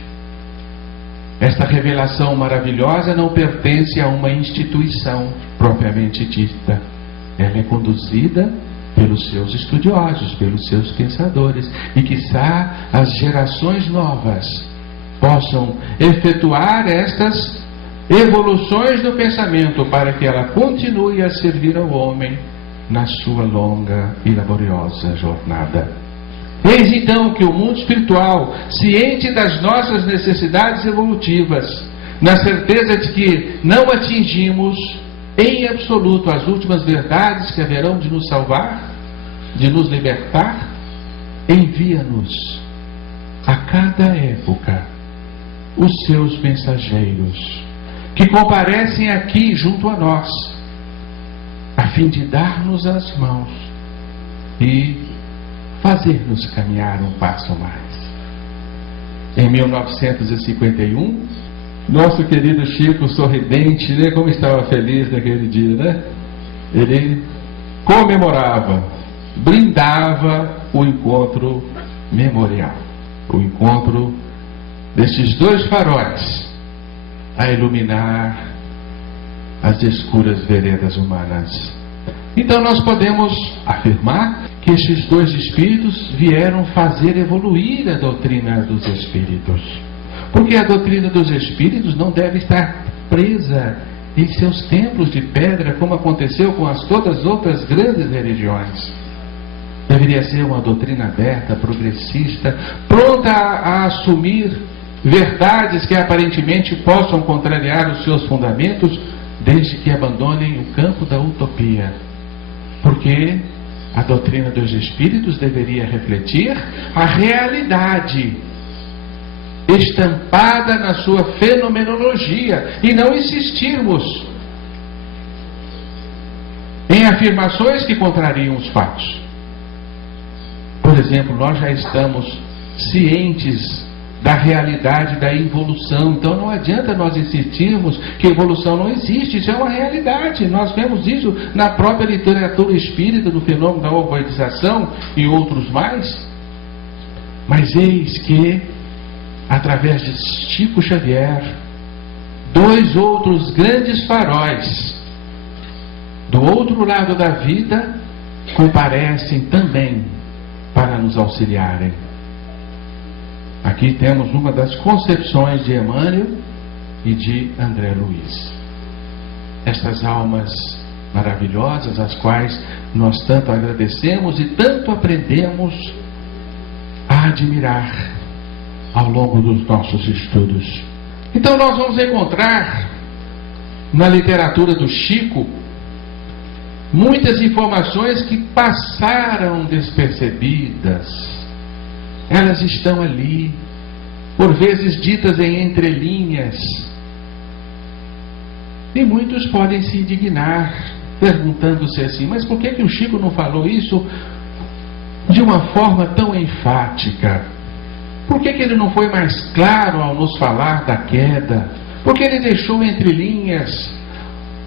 esta revelação maravilhosa não pertence a uma instituição propriamente dita. Ela é conduzida pelos seus estudiosos, pelos seus pensadores, e quiçá as gerações novas possam efetuar estas evoluções do pensamento, para que ela continue a servir ao homem na sua longa e laboriosa jornada. Eis então que o mundo espiritual, ciente das nossas necessidades evolutivas, na certeza de que não atingimos em absoluto as últimas verdades que haverão de nos salvar, de nos libertar, envia-nos a cada época os seus mensageiros, que comparecem aqui junto a nós, a fim de dar-nos as mãos e fazer-nos caminhar um passo mais. Em 1951, nosso querido Chico, sorridente, né, como estava feliz naquele dia, né? Ele comemorava, brindava o encontro memorial, o encontro desses dois faróis a iluminar as escuras veredas humanas. Então nós podemos afirmar que estes dois espíritos vieram fazer evoluir a doutrina dos espíritos. Porque a doutrina dos espíritos não deve estar presa em seus templos de pedra, como aconteceu com todas as outras grandes religiões. Deveria ser uma doutrina aberta, progressista, pronta a assumir verdades que aparentemente possam contrariar os seus fundamentos, desde que abandonem o campo da utopia. Porque a doutrina dos espíritos deveria refletir a realidade estampada na sua fenomenologia, e não insistirmos em afirmações que contrariam os fatos. Por exemplo, nós já estamos cientes da realidade da involução, então não adianta nós insistirmos que evolução não existe, isso é uma realidade. Nós vemos isso na própria literatura espírita, do fenômeno da ovoidização e outros mais. Mas eis que, através de Chico Xavier, dois outros grandes faróis do outro lado da vida comparecem também para nos auxiliarem. Aqui temos uma das concepções de Emmanuel e de André Luiz. Estas almas maravilhosas, as quais nós tanto agradecemos e tanto aprendemos a admirar ao longo dos nossos estudos. Então nós vamos encontrar na literatura do Chico muitas informações que passaram despercebidas. Elas estão ali, por vezes ditas em entrelinhas. E muitos podem se indignar, perguntando-se assim: mas por que o Chico não falou isso de uma forma tão enfática? Por que ele não foi mais claro ao nos falar da queda? Por que ele deixou entre linhas?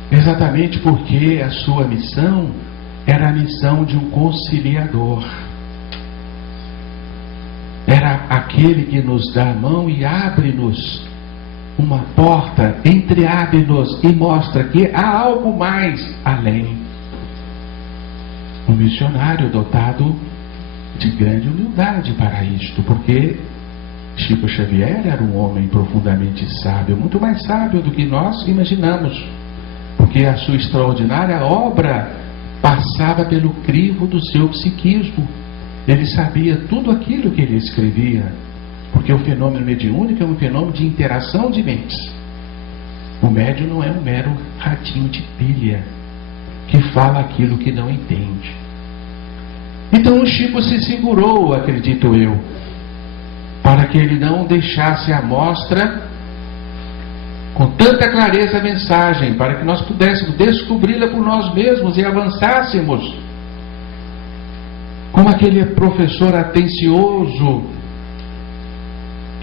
Exatamente porque a sua missão era a missão de um conciliador. Era aquele que nos dá a mão e abre-nos uma porta, entreabre-nos e mostra que há algo mais além. Um missionário dotado de grande humildade para isto, porque Chico Xavier era um homem profundamente sábio, muito mais sábio do que nós imaginamos, porque a sua extraordinária obra passava pelo crivo do seu psiquismo. Ele sabia tudo aquilo que ele escrevia, porque o fenômeno mediúnico é um fenômeno de interação de mentes. O médium não é um mero ratinho de pilha que fala aquilo que não entende. Então o Chico se segurou, acredito eu, para que ele não deixasse à mostra com tanta clareza a mensagem, para que nós pudéssemos descobri-la por nós mesmos e avançássemos como aquele professor atencioso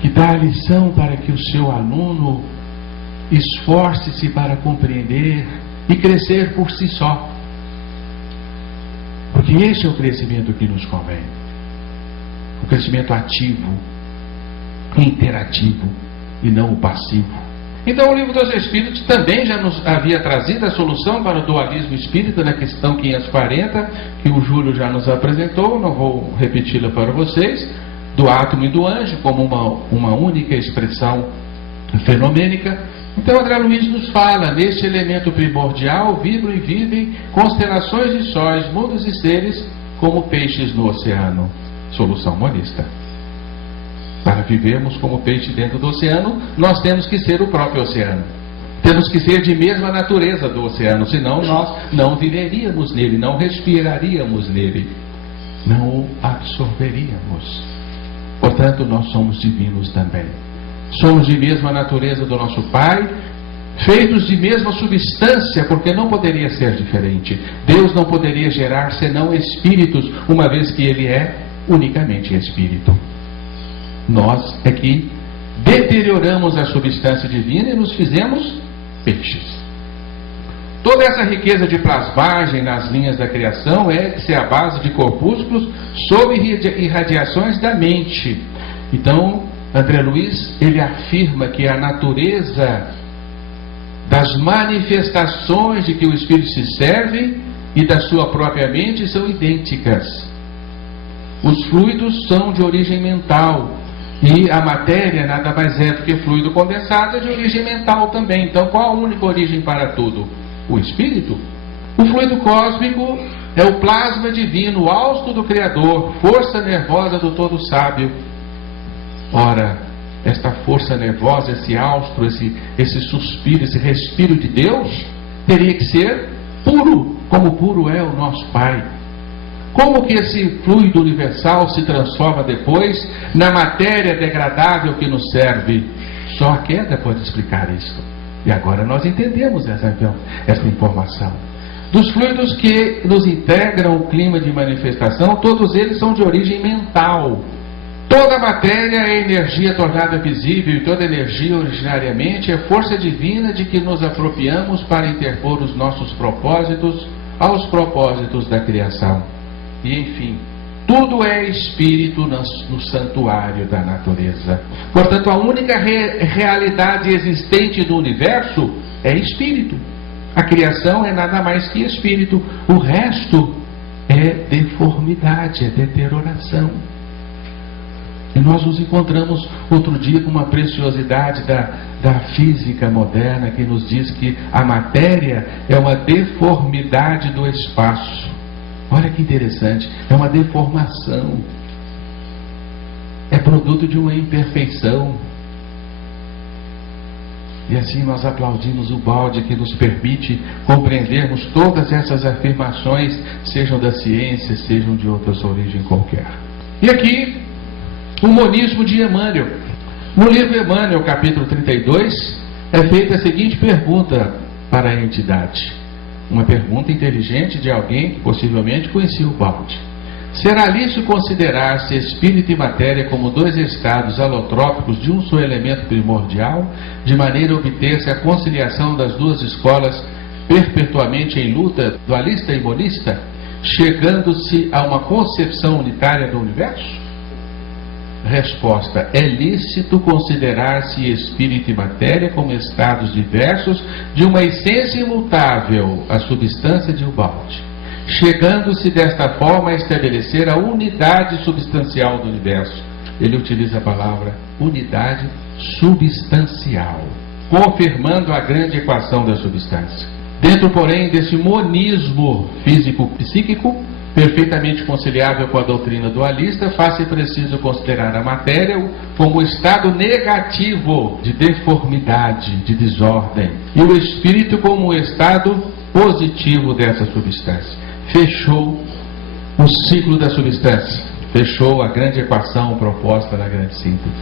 que dá a lição para que o seu aluno esforce-se para compreender e crescer por si só. Porque esse é o crescimento que nos convém. O crescimento ativo, interativo e não o passivo. Então o Livro dos Espíritos também já nos havia trazido a solução para o dualismo espírita na questão 540, que o Júlio já nos apresentou, não vou repeti-la para vocês, do átomo e do anjo como uma única expressão fenomênica, Então André Luiz nos fala, neste elemento primordial, vibram e vivem constelações de sóis, mundos e seres, como peixes no oceano. Solução monista. Para vivermos como peixe dentro do oceano, nós temos que ser o próprio oceano. Temos que ser de mesma natureza do oceano, senão nós não viveríamos nele, não respiraríamos nele, não o absorveríamos. Portanto, nós somos divinos também. Somos de mesma natureza do nosso Pai, feitos de mesma substância, porque não poderia ser diferente. Deus não poderia gerar senão espíritos, uma vez que Ele é unicamente espírito. Nós é que deterioramos a substância divina e nos fizemos peixes. Toda essa riqueza de plasmagem nas linhas da criação é a base de corpúsculos sob irradiações da mente. Então, André Luiz, ele afirma que a natureza das manifestações de que o Espírito se serve e da sua própria mente são idênticas. Os fluidos são de origem mental e a matéria nada mais é do que fluido condensado, é de origem mental também. Então, qual a única origem para tudo? O Espírito. O fluido cósmico é o plasma divino, o hausto do Criador, força nervosa do Todo Sábio. Ora, esta força nervosa, esse austro, esse suspiro, esse respiro de Deus, teria que ser puro, como puro é o nosso Pai. Como que esse fluido universal se transforma depois na matéria degradável que nos serve? Só a queda pode explicar isso. E agora nós entendemos essa informação. Dos fluidos que nos integram o clima de manifestação, todos eles são de origem mental. Toda matéria é energia tornada visível, e toda energia originariamente é força divina de que nos apropriamos para interpor os nossos propósitos aos propósitos da criação. E enfim, tudo é espírito no santuário da natureza. Portanto, a única realidade existente do universo é espírito. A criação é nada mais que espírito. O resto é deformidade, é deterioração. E nós nos encontramos outro dia com uma preciosidade da física moderna que nos diz que a matéria é uma deformidade do espaço. Olha que interessante, é uma deformação. É produto de uma imperfeição. E assim nós aplaudimos o balde que nos permite compreendermos todas essas afirmações, sejam da ciência, sejam de outras origem qualquer. E aqui, o monismo de Emmanuel. No livro Emmanuel, capítulo 32, é feita a seguinte pergunta para a entidade. Uma pergunta inteligente de alguém que possivelmente conhecia o balde. Será lícito considerar-se espírito e matéria como dois estados alotrópicos de um só elemento primordial, de maneira a obter-se a conciliação das duas escolas perpetuamente em luta, dualista e monista, chegando-se a uma concepção unitária do universo? Resposta: é lícito considerar-se espírito e matéria como estados diversos de uma essência imutável, a substância de Ubaldi, chegando-se desta forma a estabelecer a unidade substancial do universo. Ele utiliza a palavra unidade substancial, confirmando a grande equação da substância. Dentro, porém, desse monismo físico-psíquico, perfeitamente conciliável com a doutrina dualista, faz-se preciso considerar a matéria como o estado negativo de deformidade, de desordem, e o espírito como o estado positivo dessa substância. Fechou o ciclo da substância, fechou a grande equação proposta na grande síntese.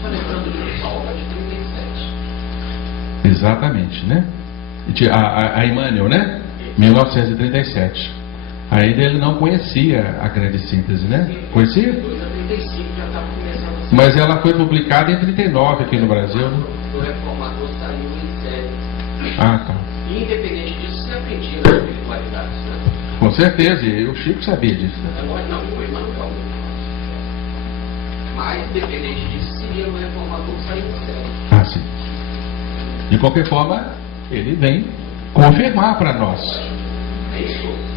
Exatamente, né? A Emmanuel, né? 1937. Ainda ele não conhecia a grande síntese, né? Conhecia? Mas ela foi publicada em 39 aqui no Brasil, né? O reformador saiu em série. Ah, tá. E independente disso, você aprendia as espiritualidades, né? Com certeza, e o Chico sabia disso. Agora não, foi Manuel. Mas independente disso, seria o reformador sair em série. Ah, sim. De qualquer forma, ele vem confirmar para nós. É isso.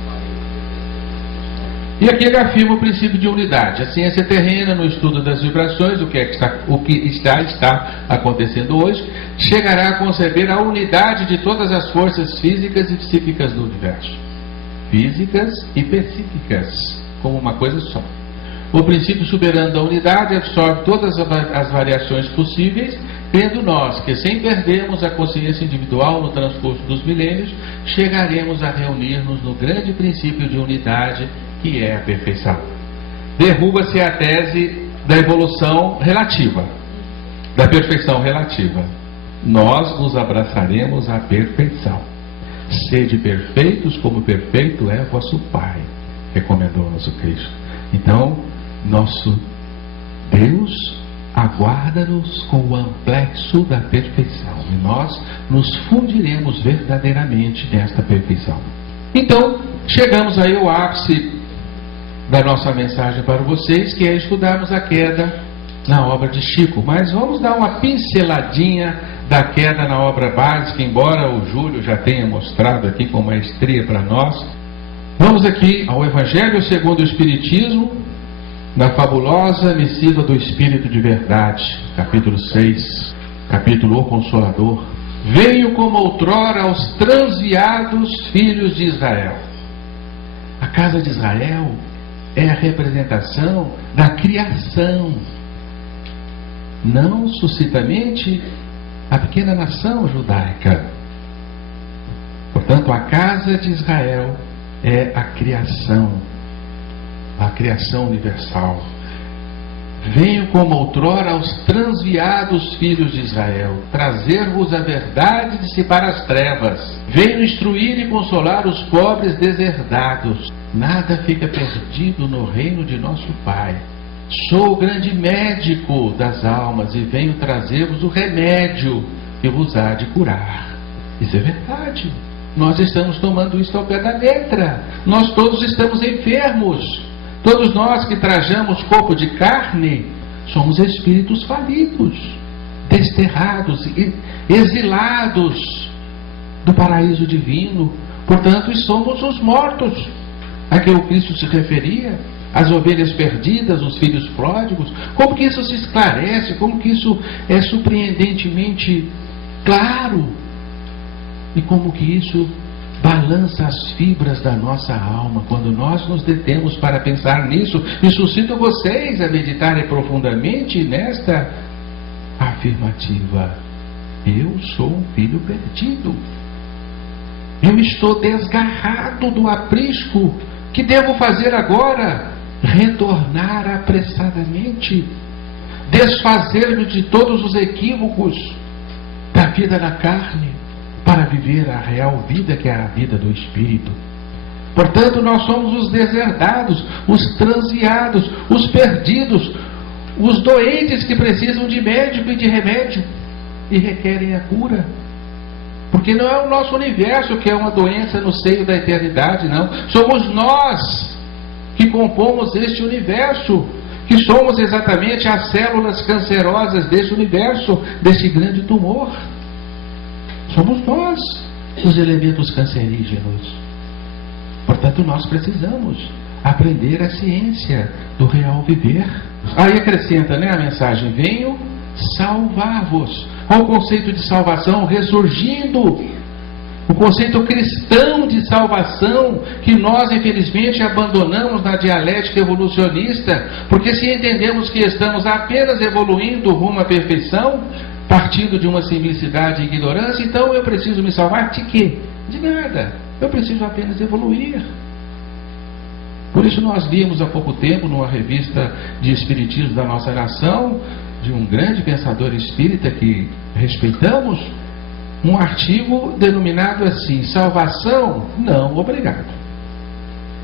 E aqui ele afirma o princípio de unidade. A ciência terrena, no estudo das vibrações, o que está acontecendo hoje, chegará a conceber a unidade de todas as forças físicas e psíquicas do universo. Físicas e psíquicas, como uma coisa só. O princípio soberano da unidade absorve todas as variações possíveis, crendo nós que, sem perdermos a consciência individual no transcurso dos milênios, chegaremos a reunir-nos no grande princípio de unidade, que é a perfeição. Derruba-se a tese da evolução relativa, da perfeição relativa. Nós nos abraçaremos à perfeição. Sede perfeitos como perfeito é vosso Pai, recomendou-nos o Cristo. Então, nosso Deus aguarda-nos com o amplexo da perfeição, e nós nos fundiremos verdadeiramente nesta perfeição. Então, chegamos aí ao ápice da nossa mensagem para vocês, que é estudarmos a queda na obra de Chico. Mas vamos dar uma pinceladinha da queda na obra básica, embora o Júlio já tenha mostrado aqui com maestria para nós. Vamos aqui ao Evangelho segundo o Espiritismo, na fabulosa missiva do Espírito de Verdade, capítulo 6, capítulo O Consolador. Veio como outrora aos transviados filhos de Israel. A casa de Israel é a representação da criação, não suscitamente a pequena nação judaica. Portanto, a casa de Israel é a criação universal. Venho como outrora aos transviados filhos de Israel, trazer-vos a verdade de dissipar as trevas. Venho instruir e consolar os pobres deserdados. Nada fica perdido no reino de nosso Pai. Sou o grande médico das almas e venho trazer-vos o remédio que vos há de curar. Isso é verdade. Nós estamos tomando isso ao pé da letra. Nós todos estamos enfermos. Todos nós que trajamos corpo de carne, somos espíritos falidos, desterrados, exilados do paraíso divino. Portanto, somos os mortos a que o Cristo se referia, as ovelhas perdidas, os filhos pródigos. Como que isso se esclarece? Como que isso é surpreendentemente claro? E como que isso balança as fibras da nossa alma quando nós nos detemos para pensar nisso. E suscito vocês a meditarem profundamente nesta afirmativa: eu sou um filho perdido. Eu estou desgarrado do aprisco. Que devo fazer agora? Retornar apressadamente, desfazer-me de todos os equívocos da vida na carne, para viver a real vida, que é a vida do Espírito. Portanto, nós somos os deserdados, os transviados, os perdidos, os doentes que precisam de médico e de remédio e requerem a cura. Porque não é o nosso universo que é uma doença no seio da eternidade, não. Somos nós que compomos este universo, que somos exatamente as células cancerosas deste universo, deste grande tumor. Somos nós os elementos cancerígenos. Portanto, nós precisamos aprender a ciência do real viver. Aí acrescenta, a mensagem: venho salvar-vos. Olha o conceito de salvação ressurgindo. O conceito cristão de salvação, que nós infelizmente abandonamos na dialética evolucionista, porque se entendemos que estamos apenas evoluindo rumo à perfeição, partindo de uma simplicidade e ignorância, então eu preciso me salvar de quê? De nada. Eu preciso apenas evoluir. Por isso nós vimos há pouco tempo, numa revista de espiritismo da nossa nação, de um grande pensador espírita que respeitamos, um artigo denominado assim: salvação? Não, obrigado.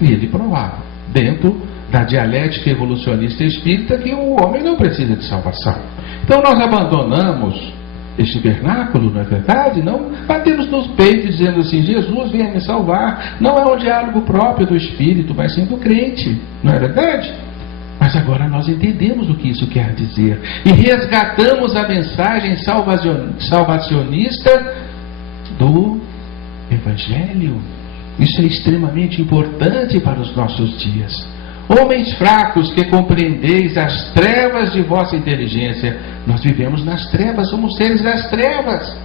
E ele provava, dentro da dialética evolucionista espírita, que o homem não precisa de salvação. Então nós abandonamos este vernáculo, não é verdade? Não batemos nos peitos dizendo assim: Jesus venha me salvar. Não é um diálogo próprio do espírito, mas sim do crente, não é verdade? Mas agora nós entendemos o que isso quer dizer e resgatamos a mensagem salvacionista do Evangelho. Isso é extremamente importante para os nossos dias. Homens fracos que compreendeis as trevas de vossa inteligência. Nós vivemos nas trevas, somos seres das trevas.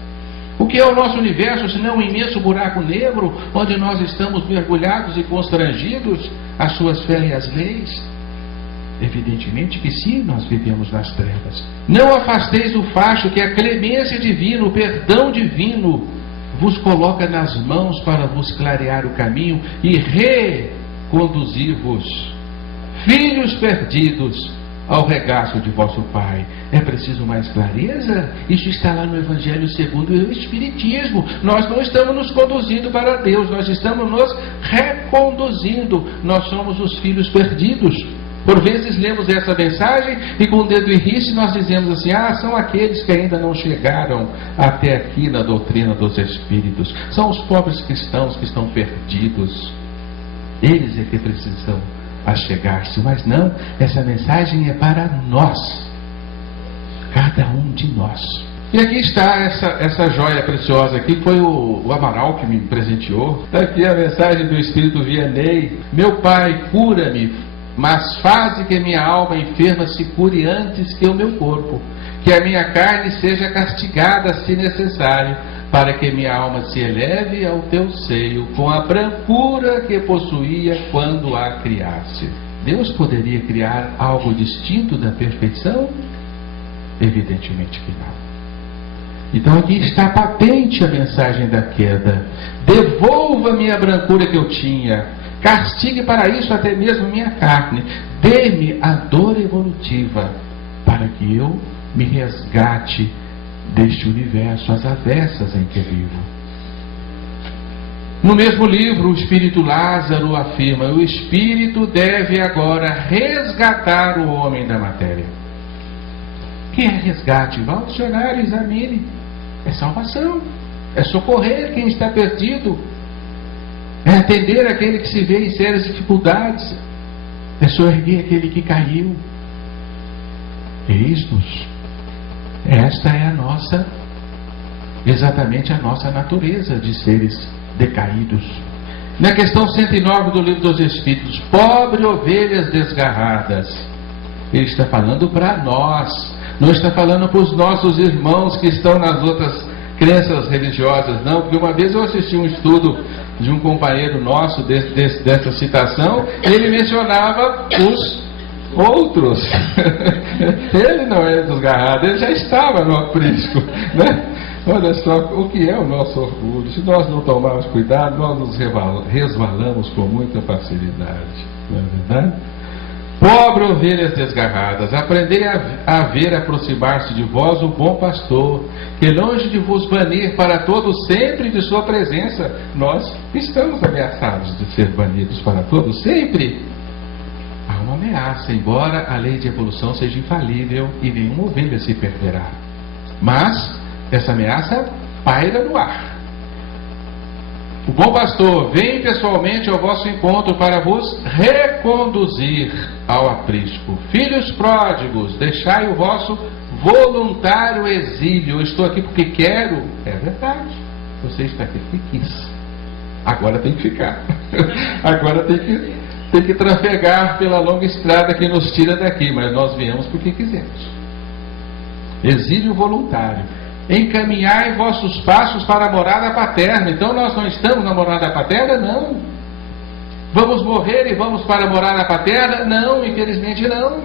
O que é o nosso universo, senão um imenso buraco negro, onde nós estamos mergulhados e constrangidos às suas férias leis? Evidentemente que sim, nós vivemos nas trevas. Não afasteis o facho que a clemência divina, o perdão divino, vos coloca nas mãos para vos clarear o caminho e reconduzir-vos, filhos perdidos, ao regaço de vosso Pai. É preciso mais clareza? Isso está lá no Evangelho segundo o Espiritismo. Nós não estamos nos conduzindo para Deus, nós estamos nos reconduzindo. Nós somos os filhos perdidos. Por vezes lemos essa mensagem e com o dedo em riste nós dizemos assim: são aqueles que ainda não chegaram até aqui na doutrina dos Espíritos. São os pobres cristãos que estão perdidos. Eles é que precisam achegar-se. Mas não, essa mensagem é para nós. Cada um de nós. E aqui está essa joia preciosa aqui, foi o Amaral que me presenteou. Está aqui a mensagem do Espírito Vianney. Meu Pai, cura-me, mas faze que minha alma enferma se cure antes que o meu corpo, que a minha carne seja castigada se necessário, para que minha alma se eleve ao teu seio, com a brancura que possuía quando a criaste. Deus poderia criar algo distinto da perfeição? Evidentemente que não. Então aqui está patente a mensagem da queda. Devolva-me a brancura que eu tinha, castigue para isso até mesmo minha carne, dê-me a dor evolutiva, para que eu me resgate deste universo, as avessas em que vivo. No mesmo livro, o Espírito Lázaro afirma: o Espírito deve agora resgatar o homem da matéria. O que é resgate? Vá ao dicionário, examine. É salvação, é socorrer quem está perdido, é atender aquele que se vê em sérias dificuldades, é soerguer aquele que caiu. Eis-nos. Esta é exatamente a nossa natureza de seres decaídos. Na questão 109 do Livro dos Espíritos, pobre ovelhas desgarradas, ele está falando para nós, não está falando para os nossos irmãos que estão nas outras crenças religiosas, não, porque uma vez eu assisti um estudo de um companheiro nosso dessa citação, ele mencionava os outros. Ele não é desgarrado, ele já estava no aprisco, né? Olha só o que é o nosso orgulho. Se nós não tomarmos cuidado, nós nos resvalamos com muita facilidade, não é verdade? Pobre ovelhas desgarradas, aprendei a ver aproximar-se de vós o bom pastor, que longe de vos banir para todos sempre de sua presença. Nós estamos ameaçados de ser banidos para todos sempre. Há uma ameaça, embora a lei de evolução seja infalível e nenhuma ovelha se perderá. Mas essa ameaça paira no ar. O bom pastor vem pessoalmente ao vosso encontro para vos reconduzir ao aprisco. Filhos pródigos, deixai o vosso voluntário exílio. Eu estou aqui porque quero. É verdade. Você está aqui porque quis. Agora tem que ficar. Agora tem que trafegar pela longa estrada que nos tira daqui. Mas nós viemos porque quisemos. Exílio voluntário. Encaminhai vossos passos para a morada paterna. Então nós não estamos na morada paterna? Não. Vamos morrer e vamos para a morada paterna? Não, infelizmente não.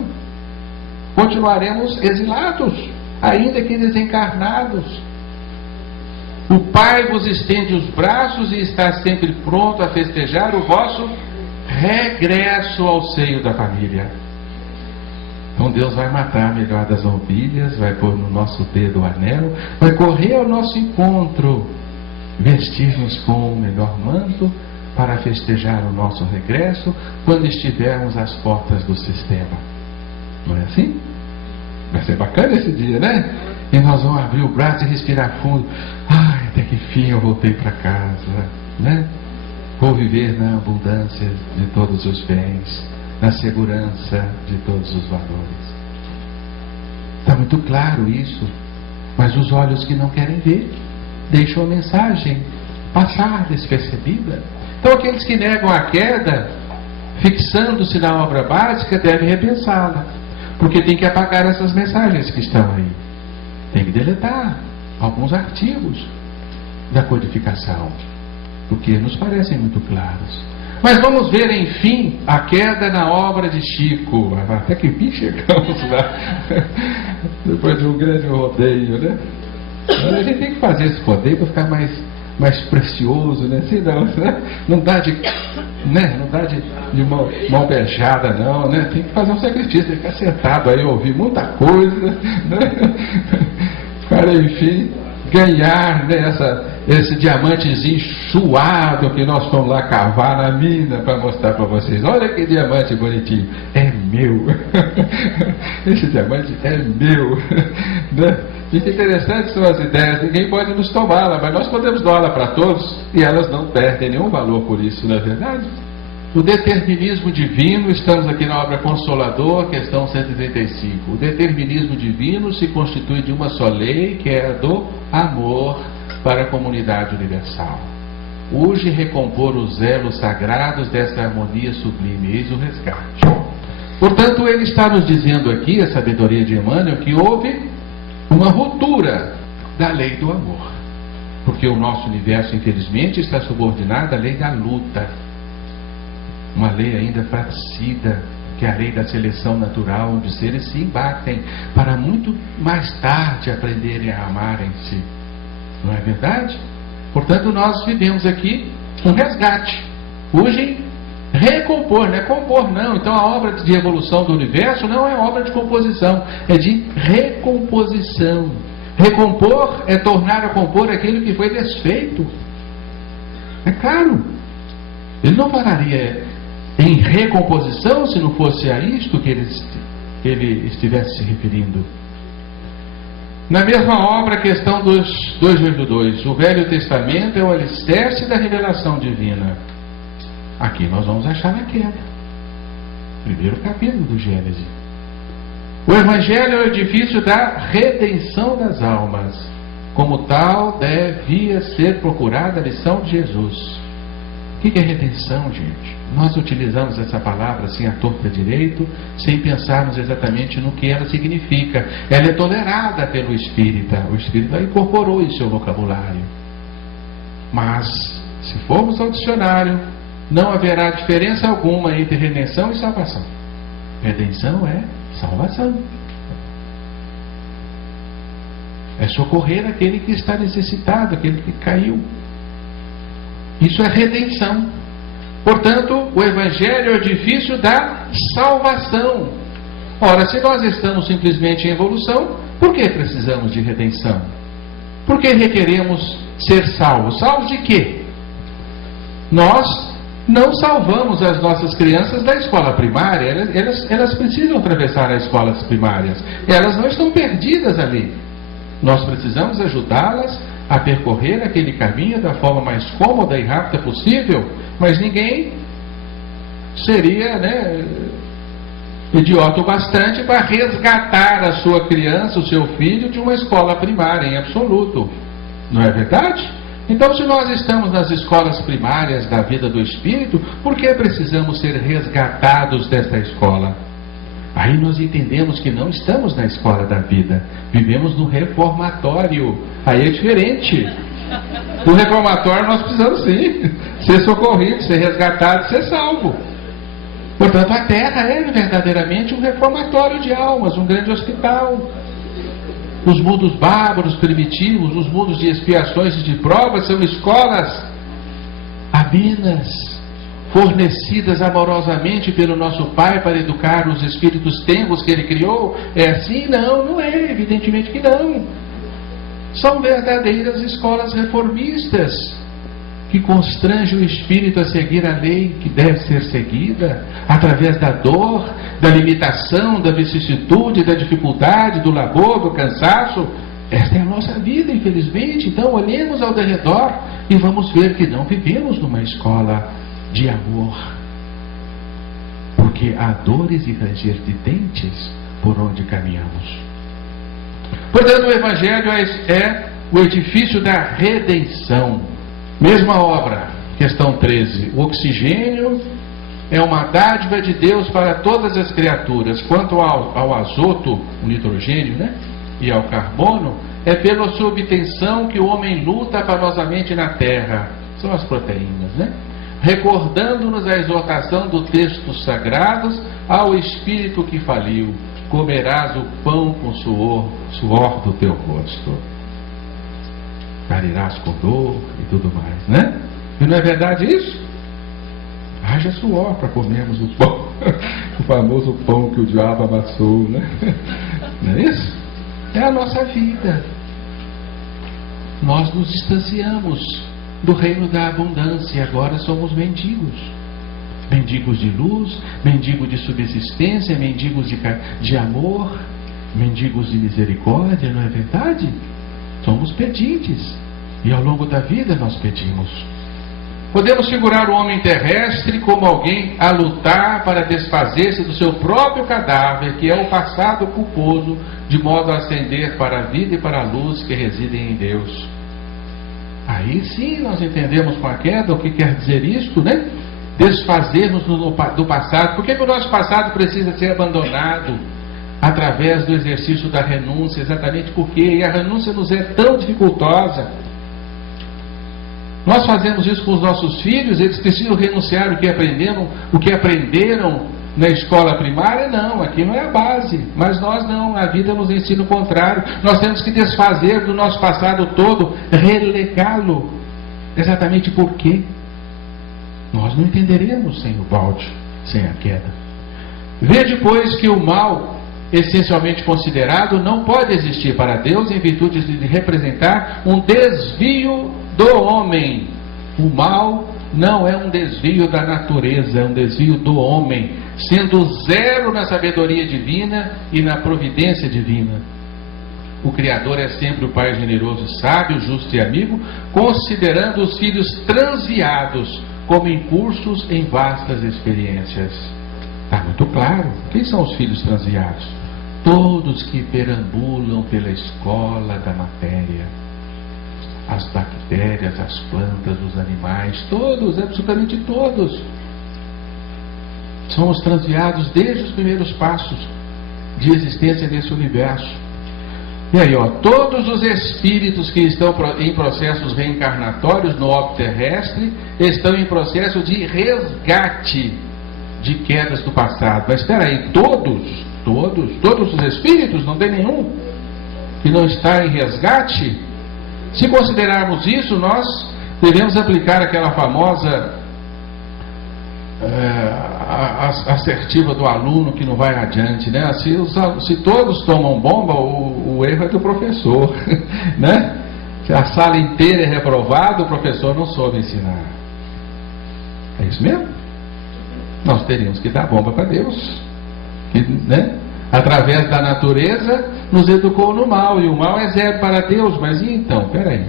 Continuaremos exilados, ainda que desencarnados. O Pai vos estende os braços e está sempre pronto a festejar o vosso regresso ao seio da família. Então Deus vai matar a melhor das ovelhas, vai pôr no nosso dedo o anel, vai correr ao nosso encontro, vestir-nos com o melhor manto para festejar o nosso regresso quando estivermos às portas do sistema. Não é assim? Vai ser bacana esse dia, né? E nós vamos abrir o braço e respirar fundo. Ai, até que fim eu voltei para casa, né? Vou viver na abundância de todos os bens, na segurança de todos os valores. Está muito claro isso, mas os olhos que não querem ver deixam a mensagem passar despercebida. Então aqueles que negam a queda fixando-se na obra básica, deve repensá-la, porque tem que apagar essas mensagens que estão aí. Tem que deletar alguns artigos da codificação, porque nos parecem muito claros. Mas vamos ver, enfim, a queda na obra de Chico. Até que enfim chegamos lá, depois de um grande rodeio, né? Mas a gente tem que fazer esse rodeio para ficar mais precioso, né? Assim, não dá de mão beijada, não, né? Tem que fazer um sacrifício, tem que ficar sentado aí, ouvir muita coisa, né? Para, enfim, ganhar, né, esse diamantezinho suado que nós fomos lá cavar na mina para mostrar para vocês. Olha que diamante bonitinho, é meu. Esse diamante é meu, né? Fica interessante são as ideias, ninguém pode nos tomá-la, mas nós podemos doá-la para todos e elas não perdem nenhum valor por isso, não é verdade? O determinismo divino, estamos aqui na obra Consolador, questão 135. O determinismo divino se constitui de uma só lei, que é a do amor para a comunidade universal. Urge recompor os elos sagrados dessa harmonia sublime, eis o resgate. Portanto, ele está nos dizendo aqui, a sabedoria de Emmanuel, que houve uma ruptura da lei do amor. Porque o nosso universo, infelizmente, está subordinado à lei da luta. Uma lei ainda fratricida, que é a lei da seleção natural, onde os seres se embatem para muito mais tarde aprenderem a amarem-se. Não é verdade? Portanto, nós vivemos aqui um resgate. Urge recompor, não é compor não. Então a obra de evolução do universo não é obra de composição, é de recomposição. Recompor é tornar a compor aquilo que foi desfeito. É claro. Ele não falaria em recomposição se não fosse a isto que ele estivesse se referindo. Na mesma obra, questão dos 282, o Velho Testamento é o alicerce da revelação divina. Aqui nós vamos achar na queda. Primeiro capítulo do Gênesis. O Evangelho é o edifício da redenção das almas. Como tal, devia ser procurada a lição de Jesus. O que é redenção, gente? Nós utilizamos essa palavra assim à torta direito, sem pensarmos exatamente no que ela significa. Ela é tolerada pelo espírita. O espírita incorporou em seu vocabulário. Mas, se formos ao dicionário, não haverá diferença alguma entre redenção e salvação. Redenção é salvação. É socorrer aquele que está necessitado, aquele que caiu. Isso é redenção. Portanto, o Evangelho é o edifício da salvação. Ora, se nós estamos simplesmente em evolução, por que precisamos de redenção? Por que requeremos ser salvos? Salvos de quê? Nós não salvamos as nossas crianças da escola primária. Elas precisam atravessar as escolas primárias. Elas não estão perdidas ali. Nós precisamos ajudá-las a percorrer aquele caminho da forma mais cômoda e rápida possível, mas ninguém seria, idiota o bastante para resgatar a sua criança, o seu filho, de uma escola primária em absoluto. Não é verdade? Então, se nós estamos nas escolas primárias da vida do Espírito, por que precisamos ser resgatados desta escola? Aí nós entendemos que não estamos na escola da vida, vivemos no reformatório. Aí é diferente. No reformatório nós precisamos sim ser socorridos, ser resgatados, ser salvo. Portanto, a Terra é verdadeiramente um reformatório de almas, um grande hospital. Os mundos bárbaros, primitivos, os mundos de expiações e de provas são escolas aminas, fornecidas amorosamente pelo nosso Pai para educar os espíritos tenros que Ele criou. É assim? Não, não é, evidentemente que não. São verdadeiras escolas reformistas que constrangem o espírito a seguir a lei que deve ser seguida através da dor, da limitação, da vicissitude, da dificuldade, do labor, do cansaço. Esta é a nossa vida, infelizmente. Então olhemos ao redor e vamos ver que não vivemos numa escola de amor, porque há dores e ranger de dentes por onde caminhamos. Portanto, o Evangelho é o edifício da redenção. Mesma obra, questão 13. O oxigênio é uma dádiva de Deus para todas as criaturas. Quanto ao azoto, o nitrogênio, né? E ao carbono, é pela sua obtenção que o homem luta afanosamente na terra. São as proteínas, né? Recordando-nos a exortação do texto sagrados ao espírito que faliu: comerás o pão com suor do teu rosto, parirás com dor e tudo mais, né? E não é verdade isso? Haja suor para comermos o pão, o famoso pão que o diabo amassou, né? Não é isso? É a nossa vida. Nós nos distanciamos do reino da abundância e agora somos mendigos. Mendigos de luz, mendigos de subsistência, mendigos de amor, mendigos de misericórdia, não é verdade? Somos pedintes. E ao longo da vida nós pedimos. Podemos figurar o homem terrestre como alguém a lutar para desfazer-se do seu próprio cadáver, que é o passado culposo, de modo a ascender para a vida e para a luz que residem em Deus. Aí sim nós entendemos com a queda o que quer dizer isto, né? Desfazer-nos do passado. Por que o nosso passado precisa ser abandonado? Através do exercício da renúncia, exatamente porque a renúncia nos é tão dificultosa. Nós fazemos isso com os nossos filhos, eles precisam renunciar o que aprenderam na escola primária. Não, aqui não é a base, mas nós não, a vida nos ensina o contrário. Nós temos que desfazer do nosso passado todo, relegá-lo. Exatamente por quê? Nós não entenderemos sem o balde, sem a queda. Vede, pois, que o mal essencialmente considerado não pode existir para Deus em virtude de representar um desvio do homem. O mal não é um desvio da natureza, é um desvio do homem, sendo zero na sabedoria divina e na providência divina. O Criador é sempre o Pai generoso, sábio, justo e amigo, considerando os filhos transviados como incursos em vastas experiências. Está muito claro. Quem são os filhos transviados? Todos que perambulam pela escola da matéria. As bactérias, as plantas, os animais, todos, absolutamente todos. Somos transviados desde os primeiros passos de existência nesse universo. E aí, todos os espíritos que estão em processos reencarnatórios no órbito terrestre estão em processo de resgate de quedas do passado. Mas espera aí, todos os espíritos, não tem nenhum que não está em resgate? Se considerarmos isso, nós devemos aplicar aquela famosa assertiva do aluno que não vai adiante, né? Se todos tomam bomba, o erro é do professor, né? Se a sala inteira é reprovada, o professor não soube ensinar. É isso mesmo? Nós teríamos que dar bomba para Deus, que, né? Através da natureza nos educou no mal, e o mal é zero para Deus. Mas e então? Peraí.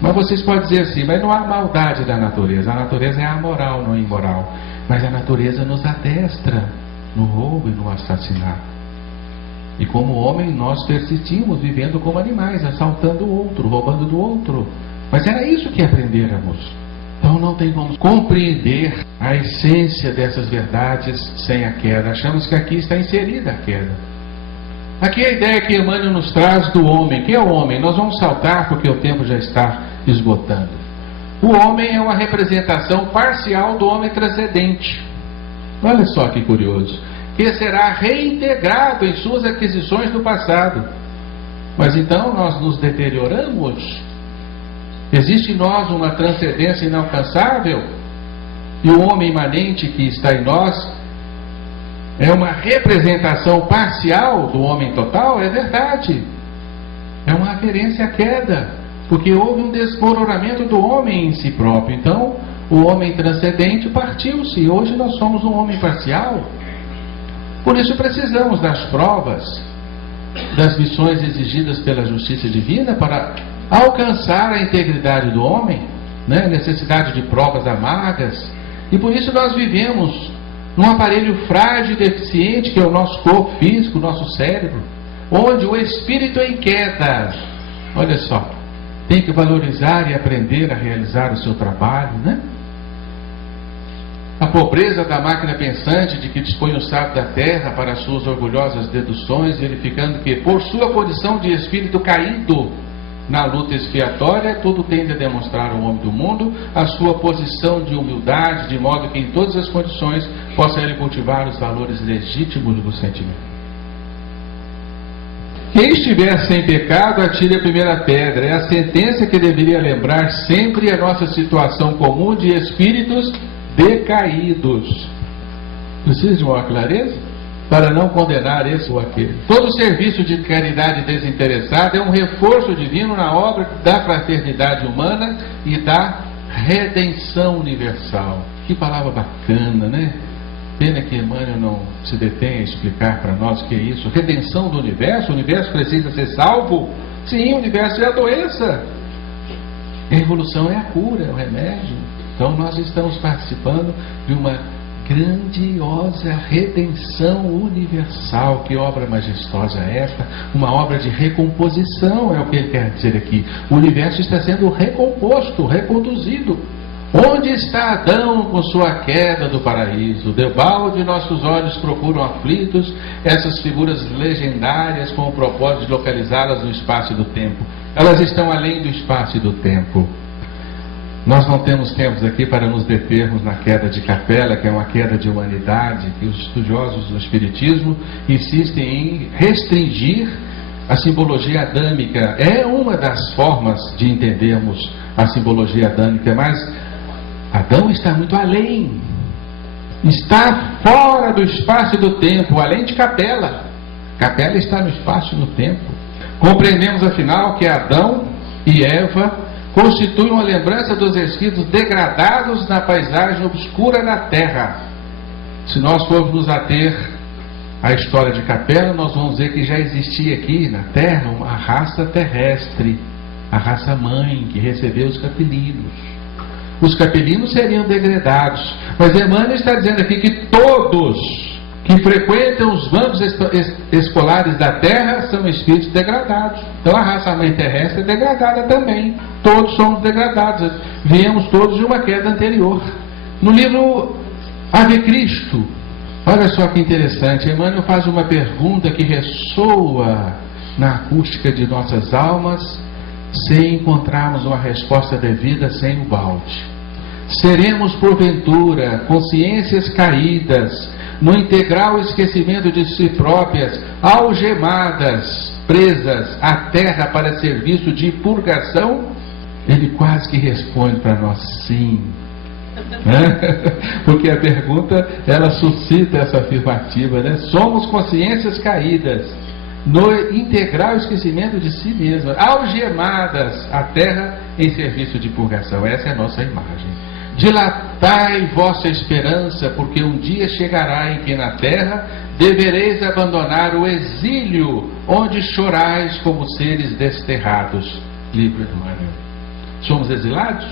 Mas vocês podem dizer assim, mas não há maldade da natureza. A natureza é amoral, não é imoral. Mas a natureza nos adestra no roubo e no assassinato. E como homem nós persistimos vivendo como animais, assaltando o outro, roubando do outro. Mas era isso que aprendêramos. Então não tem como compreender a essência dessas verdades sem a queda. Achamos que aqui está inserida a queda. Aqui a ideia que Emmanuel nos traz do homem. Quem é o homem? Nós vamos saltar porque o tempo já está esgotando. O homem é uma representação parcial do homem transcendente. Olha só que curioso. Que será reintegrado em suas aquisições do passado. Mas então nós nos deterioramos? Existe em nós uma transcendência inalcançável? E o homem imanente que está em nós é uma representação parcial do homem total? É verdade. É uma aferência à queda, porque houve um desmoronamento do homem em si próprio. Então, o homem transcendente partiu-se, e hoje nós somos um homem parcial. Por isso precisamos das provas, das missões exigidas pela justiça divina para alcançar a integridade do homem, né? Necessidade de provas amargas. E por isso nós vivemos num aparelho frágil e deficiente, que é o nosso corpo físico, o nosso cérebro, onde o espírito em queda, olha só, tem que valorizar e aprender a realizar o seu trabalho, né? a pobreza da máquina pensante de que dispõe o sábio da terra para as suas orgulhosas deduções, verificando que, por sua condição de espírito caído na luta expiatória, tudo tende a demonstrar ao homem do mundo a sua posição de humildade, de modo que em todas as condições possa ele cultivar os valores legítimos do sentimento. Quem estiver sem pecado, atire a primeira pedra. É a sentença que deveria lembrar sempre a nossa situação comum de espíritos decaídos. Precisa de maior clareza? Para não condenar esse ou aquele. Todo serviço de caridade desinteressada é um reforço divino na obra da fraternidade humana e da redenção universal. Que palavra bacana, né? Pena que Emmanuel não se detém a explicar para nós o que é isso. Redenção do universo? O universo precisa ser salvo? Sim, o universo é a doença. A evolução é a cura, é o remédio. Então nós estamos participando de uma grandiosa redenção universal. Que obra majestosa é esta? Uma obra de recomposição, é o que ele quer dizer aqui. O universo está sendo recomposto, reconduzido. Onde está Adão com sua queda do paraíso? Debalde nossos olhos procuram aflitos essas figuras legendárias com o propósito de localizá-las no espaço e do tempo. Elas estão além do espaço e do tempo. Nós não temos tempos aqui para nos determos na queda de Capela, que é uma queda de humanidade, que os estudiosos do Espiritismo insistem em restringir a simbologia adâmica. É uma das formas de entendermos a simbologia adâmica, mas Adão está muito além, está fora do espaço e do tempo, além de Capela. Capela está no espaço e no tempo. Compreendemos afinal que Adão e Eva constituem uma lembrança dos espíritos degradados na paisagem obscura da terra. Se nós formos nos ater à história de Capela, nós vamos ver que já existia aqui na terra uma raça terrestre, a raça mãe, que recebeu os capelinos. Os capelinos seriam degradados, mas Emmanuel está dizendo aqui que todos que frequentam os bancos escolares da terra são espíritos degradados. Então a raça mãe terrestre é degradada também. Todos somos degradados. Viemos todos de uma queda anterior. No livro Ave Cristo, olha só que interessante, Emmanuel faz uma pergunta que ressoa na acústica de nossas almas, sem encontrarmos uma resposta devida sem o balde. Seremos, porventura, consciências caídas, no integral esquecimento de si próprias, algemadas, presas à terra para serviço de purgação? Ele quase que responde para nós, sim. Porque a pergunta, ela suscita essa afirmativa, né? Somos consciências caídas, no integral esquecimento de si mesmas, algemadas à terra em serviço de purgação. Essa é a nossa imagem. Dilatai vossa esperança, porque um dia chegará em que na terra devereis abandonar o exílio, onde chorais como seres desterrados. Livro Emmanuel. Somos exilados?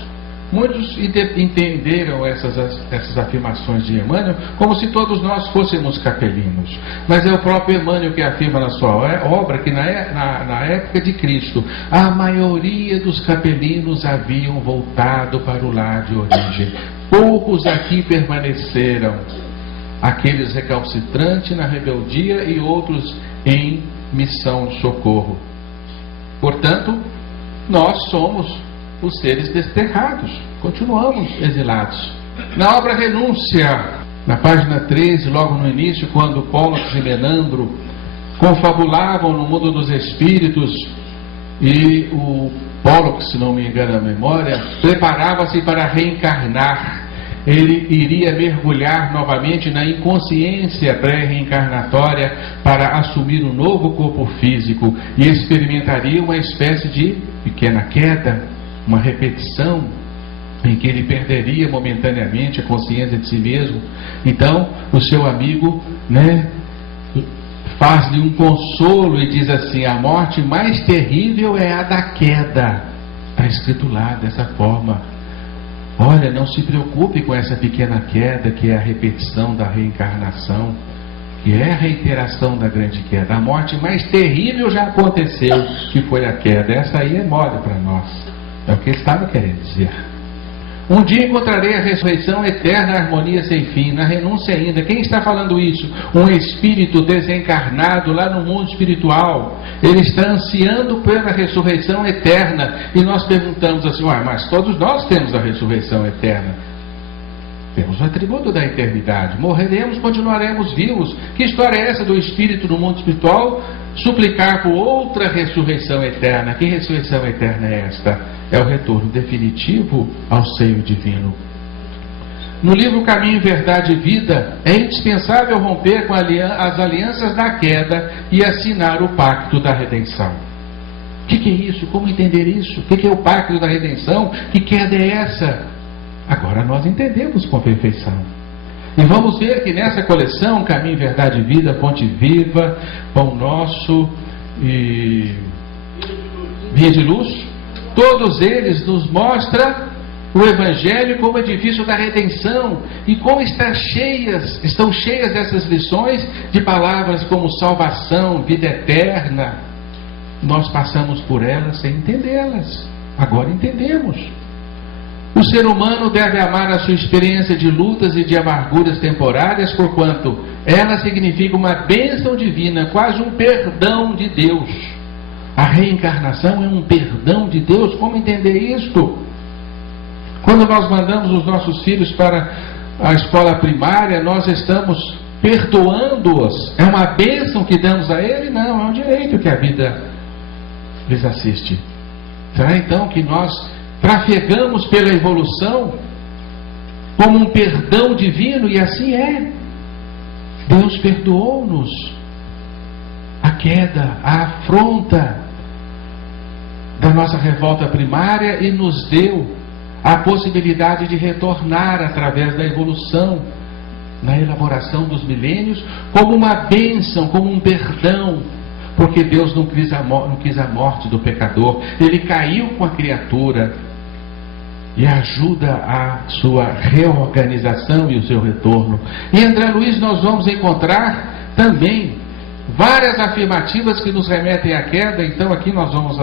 Muitos entenderam essas afirmações de Emmanuel como se todos nós fôssemos capelinos. Mas é o próprio Emmanuel que afirma na sua obra que na época de Cristo, a maioria dos capelinos haviam voltado para o lar de origem. Poucos aqui permaneceram, aqueles recalcitrantes na rebeldia e outros em missão de socorro. Portanto, nós somos os seres desterrados, continuamos exilados. Na obra Renúncia, na página 13, logo no início, quando Pólux e Menandro confabulavam no mundo dos espíritos, e o Pólux, se não me engano a memória, preparava-se para reencarnar. Ele iria mergulhar novamente na inconsciência pré-reencarnatória para assumir um novo corpo físico e experimentaria uma espécie de pequena queda, uma repetição em que ele perderia momentaneamente a consciência de si mesmo. Então o seu amigo, faz-lhe um consolo e diz assim: a morte mais terrível é a da queda. Está escrito lá dessa forma. Olha, não se preocupe com essa pequena queda, que é a repetição da reencarnação, que é a reiteração da grande queda. A morte mais terrível já aconteceu, que foi a queda. Essa aí é mole para nós. É o que ele estava querendo dizer. Um dia encontrarei a ressurreição eterna, a harmonia sem fim, na renúncia ainda. Quem está falando isso? Um espírito desencarnado lá no mundo espiritual. Ele está ansiando pela ressurreição eterna. E nós perguntamos assim, mas todos nós temos a ressurreição eterna. Temos o atributo da eternidade. Morreremos, continuaremos vivos. Que história é essa do espírito no mundo espiritual suplicar por outra ressurreição eterna? Que ressurreição eterna é esta? É o retorno definitivo ao seio divino. No livro Caminho, Verdade e Vida, é indispensável romper com as alianças da queda e assinar o pacto da redenção. O que é isso? Como entender isso? O que é o pacto da redenção? Que queda é essa? Agora nós entendemos com perfeição. E vamos ver que nessa coleção, Caminho, Verdade e Vida, Fonte Viva, Pão Nosso e Via de Luz, todos eles nos mostram o Evangelho como edifício da redenção e como estão cheias dessas lições de palavras como salvação, vida eterna. Nós passamos por elas sem entendê-las. Agora entendemos. O ser humano deve amar a sua experiência de lutas e de amarguras temporárias, porquanto ela significa uma bênção divina, quase um perdão de Deus. A reencarnação é um perdão de Deus. Como entender isto? Quando nós mandamos os nossos filhos para a escola primária, nós estamos perdoando-os. É uma bênção que damos a ele? Não, é um direito que a vida lhes assiste. Será então que nós trafegamos pela evolução como um perdão divino? E assim é. Deus perdoou-nos a queda, a afronta da nossa revolta primária e nos deu a possibilidade de retornar através da evolução, na elaboração dos milênios, como uma bênção, como um perdão, porque Deus não quis a morte do pecador. Ele caiu com a criatura e ajuda a sua reorganização e o seu retorno. Em André Luiz nós vamos encontrar também várias afirmativas que nos remetem à queda. Então aqui nós vamos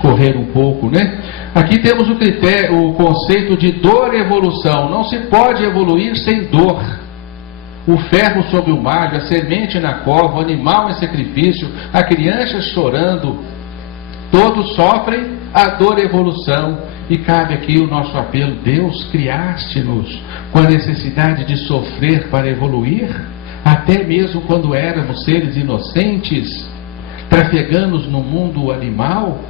correr um pouco, né? Aqui temos o conceito de dor e evolução. Não se pode evoluir sem dor. O ferro sob o malho, a semente na cova, o animal em sacrifício, a criança chorando, todos sofrem a dor e evolução. E cabe aqui o nosso apelo: Deus, criaste-nos com a necessidade de sofrer para evoluir, até mesmo quando éramos seres inocentes, trafegando no mundo animal.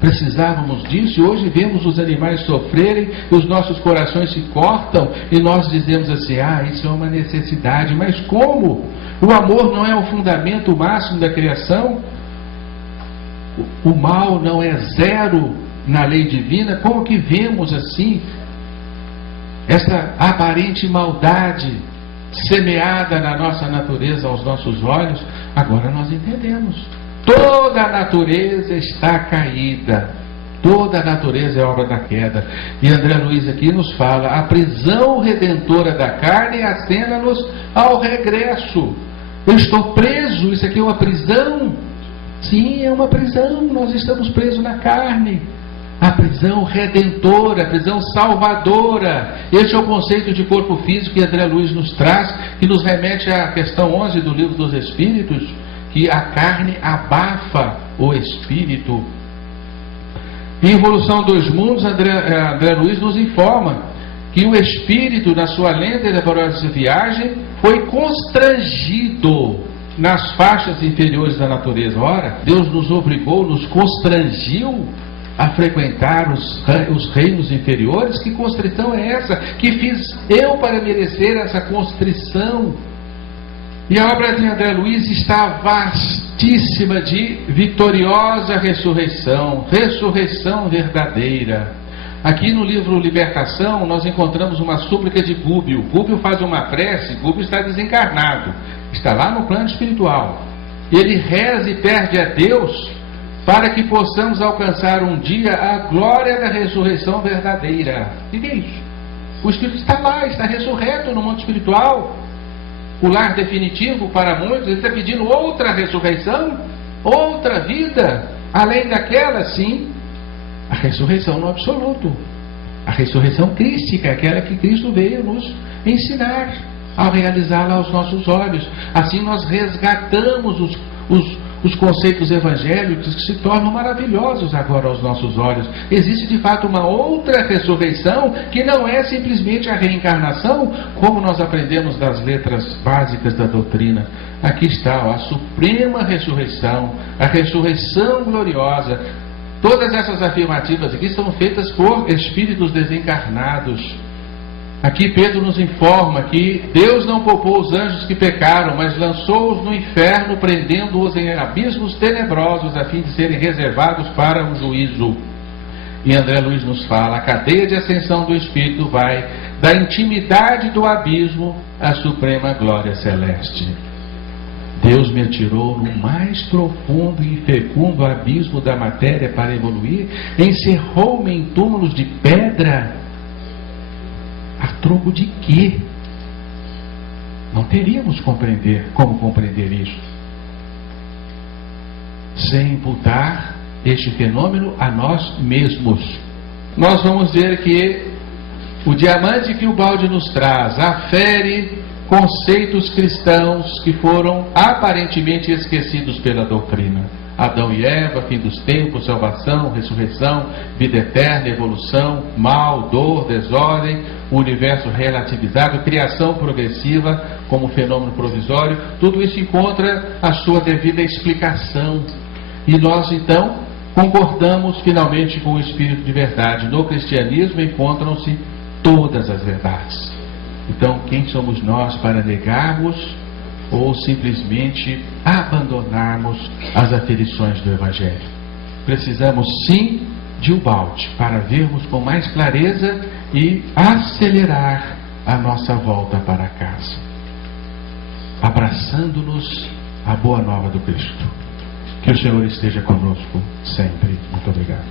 Precisávamos disso, e hoje vemos os animais sofrerem, e os nossos corações se cortam, e nós dizemos assim: isso é uma necessidade. Mas como? O amor não é o fundamento máximo da criação? O mal não é zero na lei divina? Como que vemos assim essa aparente maldade semeada na nossa natureza, aos nossos olhos? Agora nós entendemos. Toda a natureza está caída. Toda a natureza é obra da queda. E André Luiz aqui nos fala: a prisão redentora da carne acena-nos ao regresso. Eu estou preso, isso aqui é uma prisão? Sim, é uma prisão. Nós estamos presos na carne. A prisão redentora, a prisão salvadora. Este é o conceito de corpo físico que André Luiz nos traz, que nos remete à questão 11 do Livro dos Espíritos, que a carne abafa o espírito. Em Evolução dos Mundos, André Luiz nos informa que o espírito, na sua lenta e laborosa viagem, foi constrangido nas faixas inferiores da natureza. Ora, Deus nos obrigou, nos constrangiu a frequentar os reinos inferiores. Que constrição é essa? Que fiz eu para merecer essa constrição? E a obra de André Luiz está vastíssima de vitoriosa ressurreição, ressurreição verdadeira. Aqui no livro Libertação nós encontramos uma súplica de Gúbio. Gúbio faz uma prece. Gúbio está desencarnado, está lá no plano espiritual. Ele reza e pede a Deus para que possamos alcançar um dia a glória da ressurreição verdadeira. O que é isso? O Espírito está lá, está ressurreto no mundo espiritual. O lar definitivo para muitos. Ele está pedindo outra ressurreição, outra vida, além daquela, sim, a ressurreição no absoluto. A ressurreição crística, aquela que Cristo veio nos ensinar ao realizá-la aos nossos olhos. Assim nós resgatamos os conceitos evangélicos que se tornam maravilhosos agora aos nossos olhos. Existe de fato uma outra ressurreição que não é simplesmente a reencarnação, como nós aprendemos das letras básicas da doutrina. Aqui está a suprema ressurreição, a ressurreição gloriosa. Todas essas afirmativas aqui são feitas por espíritos desencarnados. Aqui Pedro nos informa que Deus não poupou os anjos que pecaram, mas lançou-os no inferno, prendendo-os em abismos tenebrosos, a fim de serem reservados para o juízo. E André Luiz nos fala: a cadeia de ascensão do Espírito vai da intimidade do abismo à suprema glória celeste. Deus me atirou no mais profundo e fecundo abismo da matéria para evoluir, encerrou-me em túmulos de pedra. A troco de quê? Não teríamos como compreender isso sem imputar este fenômeno a nós mesmos. Nós vamos ver que o diamante que o balde nos traz afere conceitos cristãos que foram aparentemente esquecidos pela doutrina. Adão e Eva, fim dos tempos, salvação, ressurreição, vida eterna, evolução, mal, dor, desordem, o universo relativizado, criação progressiva como fenômeno provisório. Tudo isso encontra a sua devida explicação. E nós então concordamos finalmente com o Espírito de verdade. No cristianismo encontram-se todas as verdades. Então, quem somos nós para negarmos ou simplesmente abandonarmos as aferições do Evangelho? Precisamos sim de um balde para vermos com mais clareza e acelerar a nossa volta para casa, abraçando-nos a boa nova do Cristo. Que o Senhor esteja conosco sempre. Muito obrigado.